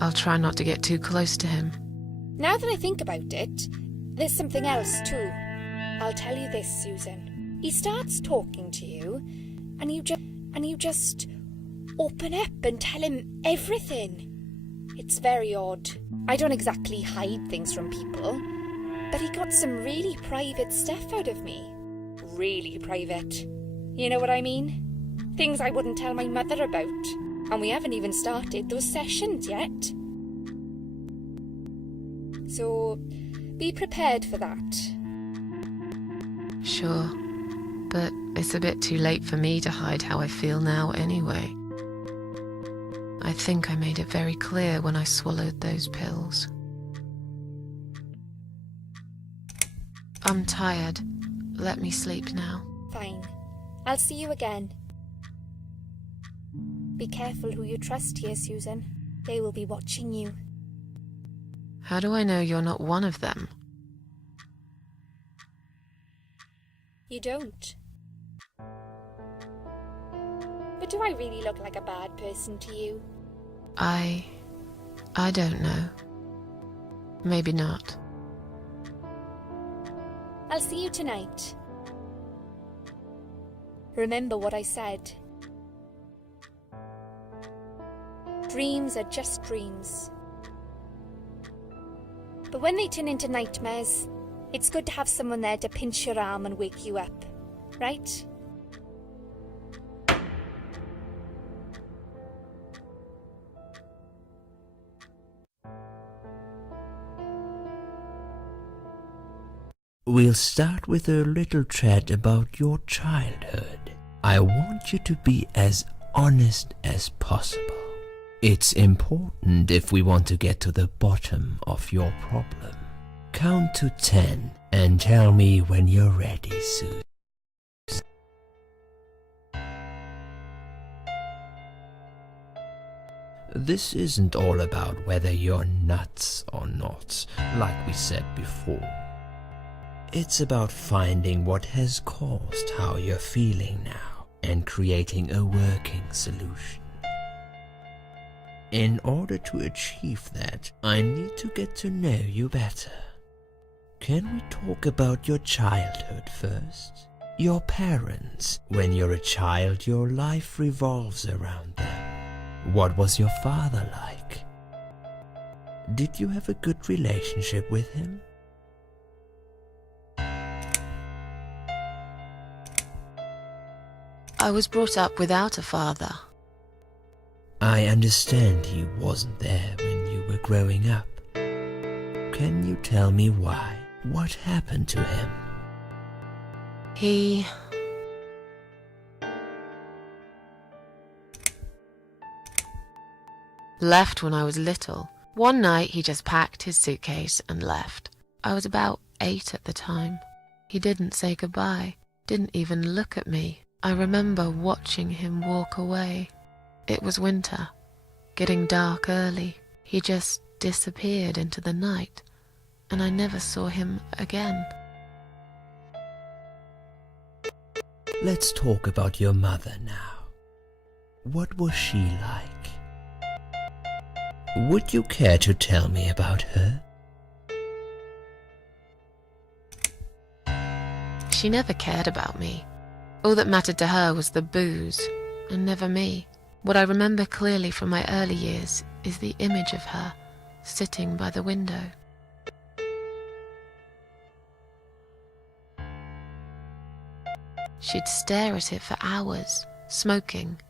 I'll try not to get too close to him. Now that I think about it, there's something else too. I'll tell you this, Susan. He starts talking to you, and you just open up and tell him everything. It's very odd. I don't exactly hide things from people, but he got some really private stuff out of me. Really private. You know what I mean? Things I wouldn't tell my mother about. And we haven't even started those sessions yet. So, be prepared for that. Sure, but it's a bit too late for me to hide how I feel now anyway. I think I made it very clear when I swallowed those pills. I'm tired. Let me sleep now. Fine. I'll see you again. Be careful who you trust here, Susan. They will be watching you. How do I know you're not one of them? You don't. But do I really look like a bad person to you? I don't know. Maybe not. I'll see you tonight. Remember what I said. Dreams are just dreams. But when they turn into nightmares, it's good to have someone there to pinch your arm and wake you up, right? We'll start with a little chat about your childhood. I want you to be as honest as possible. It's important if we want to get to the bottom of your problem. Count to 10 and tell me when you're ready, Sue. This isn't all about whether you're nuts or not, like we said before. It's about finding what has caused how you're feeling now and creating a working solution. In order to achieve that, I need to get to know you better. Can we talk about your childhood first? Your parents. When you're a child, your life revolves around them. What was your father like? Did you have a good relationship with him? I was brought up without a father. I understand he wasn't there when you were growing up. Can you tell me why? What happened to him? He left when I was little. One night he just packed his suitcase and left. I was about 8 at the time. He didn't say goodbye, didn't even look at me. I remember watching him walk away. It was winter, getting dark early. He just disappeared into the night, and I never saw him again. Let's talk about your mother now. What was she like? Would you care to tell me about her? She never cared about me. All that mattered to her was the booze, and never me. What I remember clearly from my early years is the image of her sitting by the window. She'd stare at it for hours, smoking.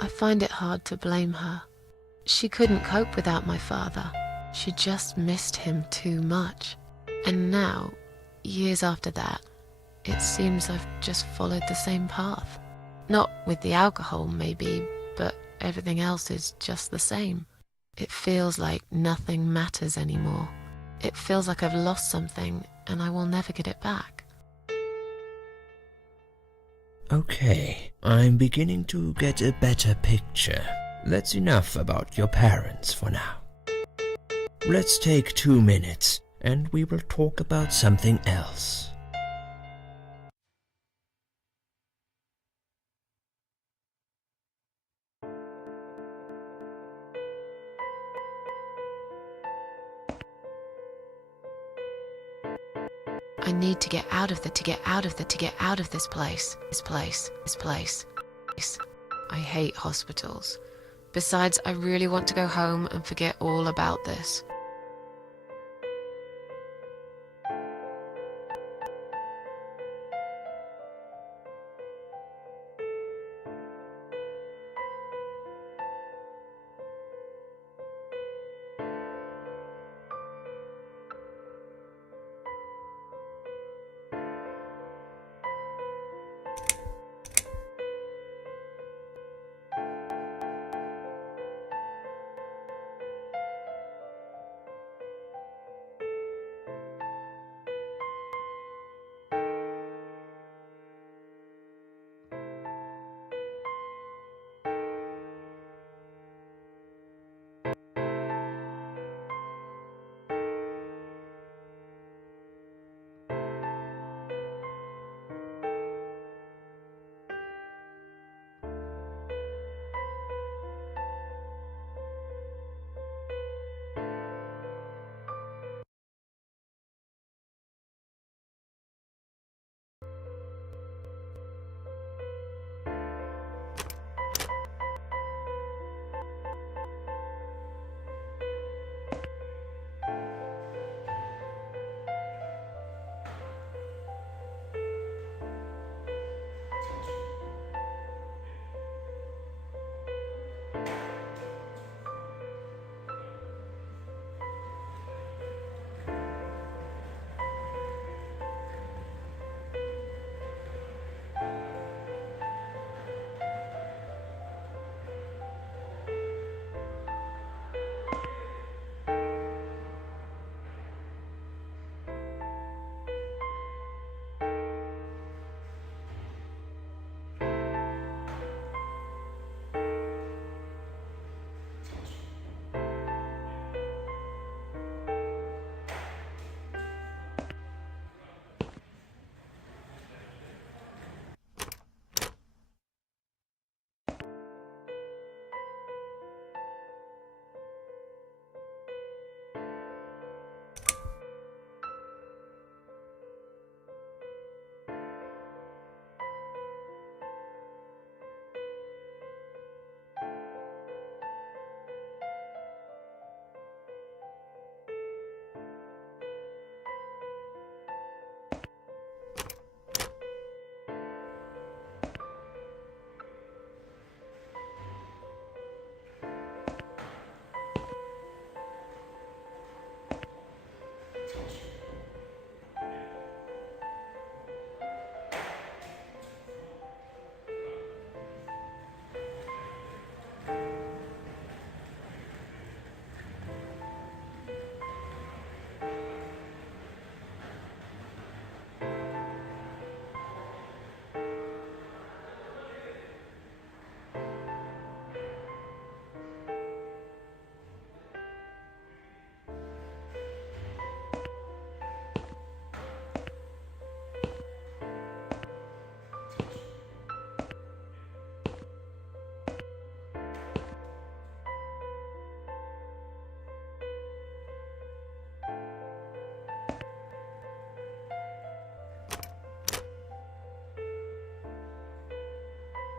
I find it hard to blame her. She couldn't cope without my father. She just missed him too much. And now, years after that, it seems I've just followed the same path. Not with the alcohol, maybe, but everything else is just the same. It feels like nothing matters anymore. It feels like I've lost something and I will never get it back. Okay, I'm beginning to get a better picture. That's enough about your parents for now. Let's take 2 minutes and we will talk about something else. I need to get out of this place. This place. I hate hospitals. Besides, I really want to go home and forget all about this.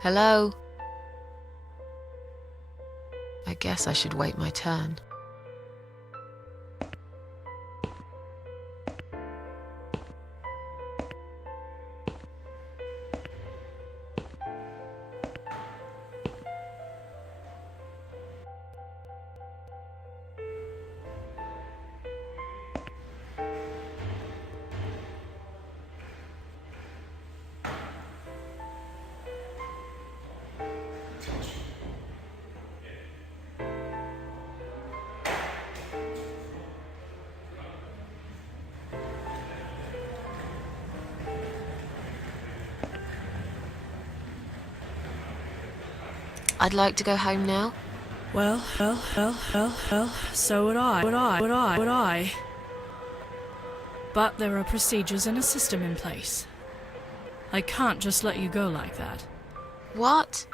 Hello? I guess I should wait my turn. I'd like to go home now. Well, so would I. But there are procedures and a system in place. I can't just let you go like that. What?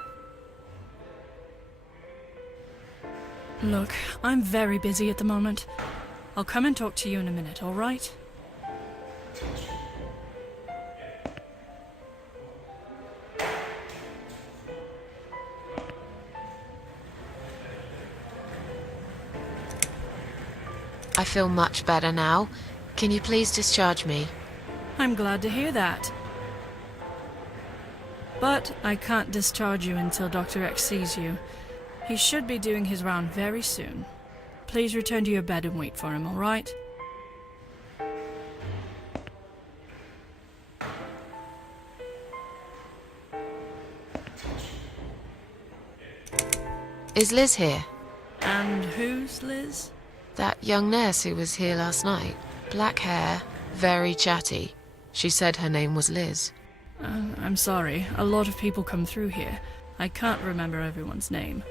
Look, I'm very busy at the moment. I'll come and talk to you in a minute, all right? I feel much better now. Can you please discharge me? I'm glad to hear that. But I can't discharge you until Dr. X sees you. He should be doing his round very soon. Please return to your bed and wait for him, all right? Is Liz here? And who's Liz? That young nurse who was here last night. Black hair, very chatty. She said her name was Liz. I'm sorry. A lot of people come through here. I can't remember everyone's name.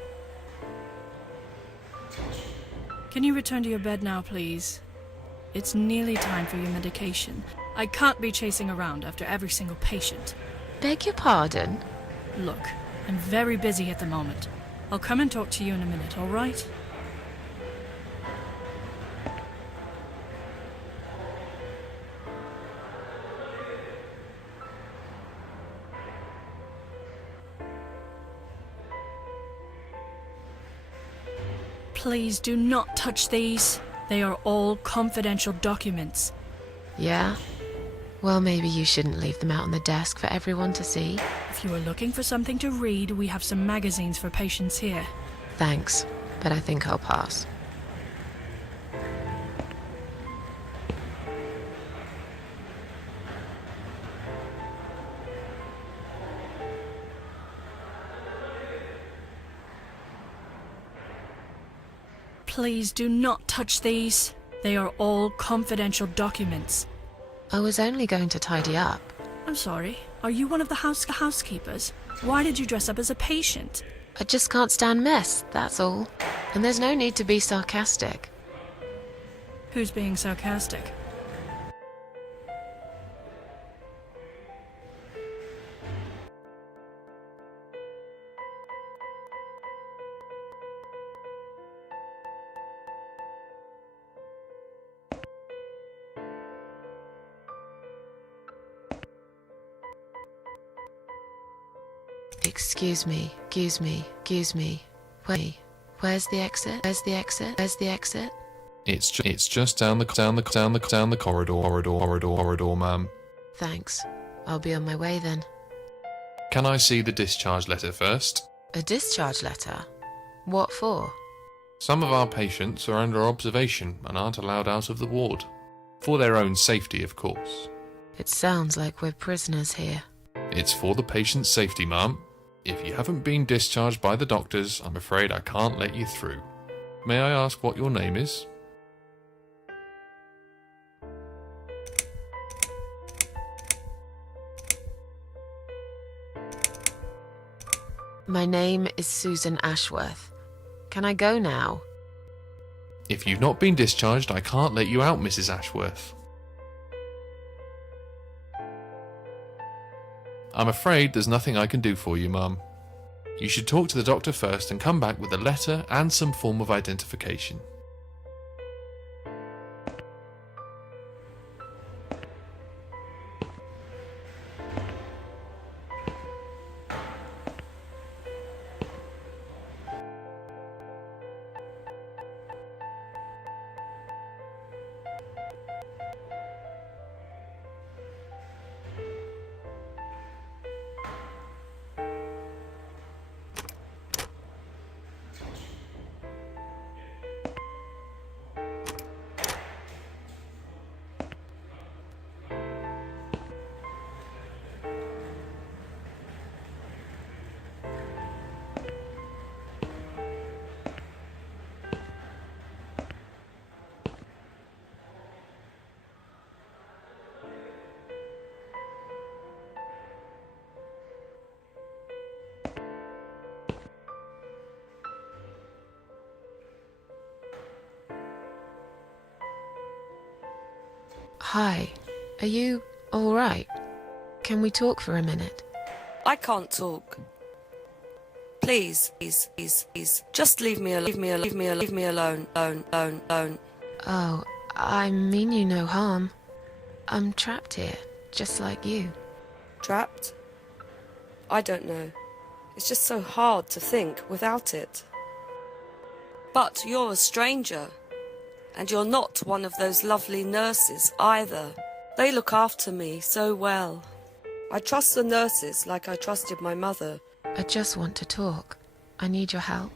Can you return to your bed now, please? It's nearly time for your medication. I can't be chasing around after every single patient. Beg your pardon? Look, I'm very busy at the moment. I'll come and talk to you in a minute, all right? Please do not touch these. They are all confidential documents. Yeah? Well, maybe you shouldn't leave them out on the desk for everyone to see. If you are looking for something to read, we have some magazines for patients here. Thanks, but I think I'll pass. Please do not touch these. They are all confidential documents. I was only going to tidy up. I'm sorry. Are you one of the housekeepers? Why did you dress up as a patient? I just can't stand mess, that's all. And there's no need to be sarcastic. Who's being sarcastic? Excuse me. Where's the exit? It's just down the corridor, ma'am. Thanks. I'll be on my way then. Can I see the discharge letter first? A discharge letter? What for? Some of our patients are under observation and aren't allowed out of the ward. For their own safety, of course. It sounds like we're prisoners here. It's for the patient's safety, ma'am. If you haven't been discharged by the doctors, I'm afraid I can't let you through. May I ask what your name is? My name is Susan Ashworth. Can I go now? If you've not been discharged, I can't let you out, Mrs. Ashworth. I'm afraid there's nothing I can do for you, ma'am. You should talk to the doctor first and come back with a letter and some form of identification. Hi. Are you all right? Can we talk for a minute? I can't talk. Please, just leave me alone. Oh, I mean you no harm. I'm trapped here, just like you. Trapped? I don't know. It's just so hard to think without it. But you're a stranger, and you're not one of those lovely nurses either. They look after me so well. I trust the nurses like I trusted my mother. I just want to talk. I need your help.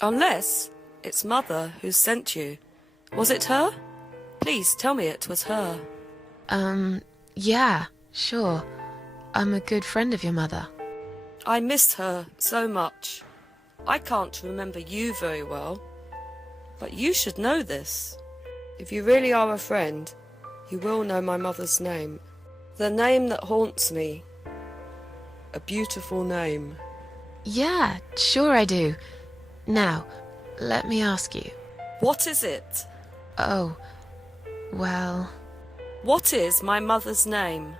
Unless it's Mother who sent you. Was it her? Please tell me it was her. Yeah, sure. I'm a good friend of your mother. I missed her so much. I can't remember you very well, but you should know this. If you really are a friend, you will know my mother's name. The name that haunts me. A beautiful name. Yeah, sure I do. Now, let me ask you. What is it? Oh, well... What is my mother's name?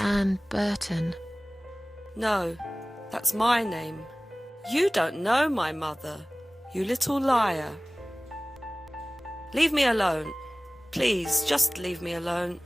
Anne Burton. No, that's my name. You don't know my mother, you little liar. Leave me alone. Please, just leave me alone.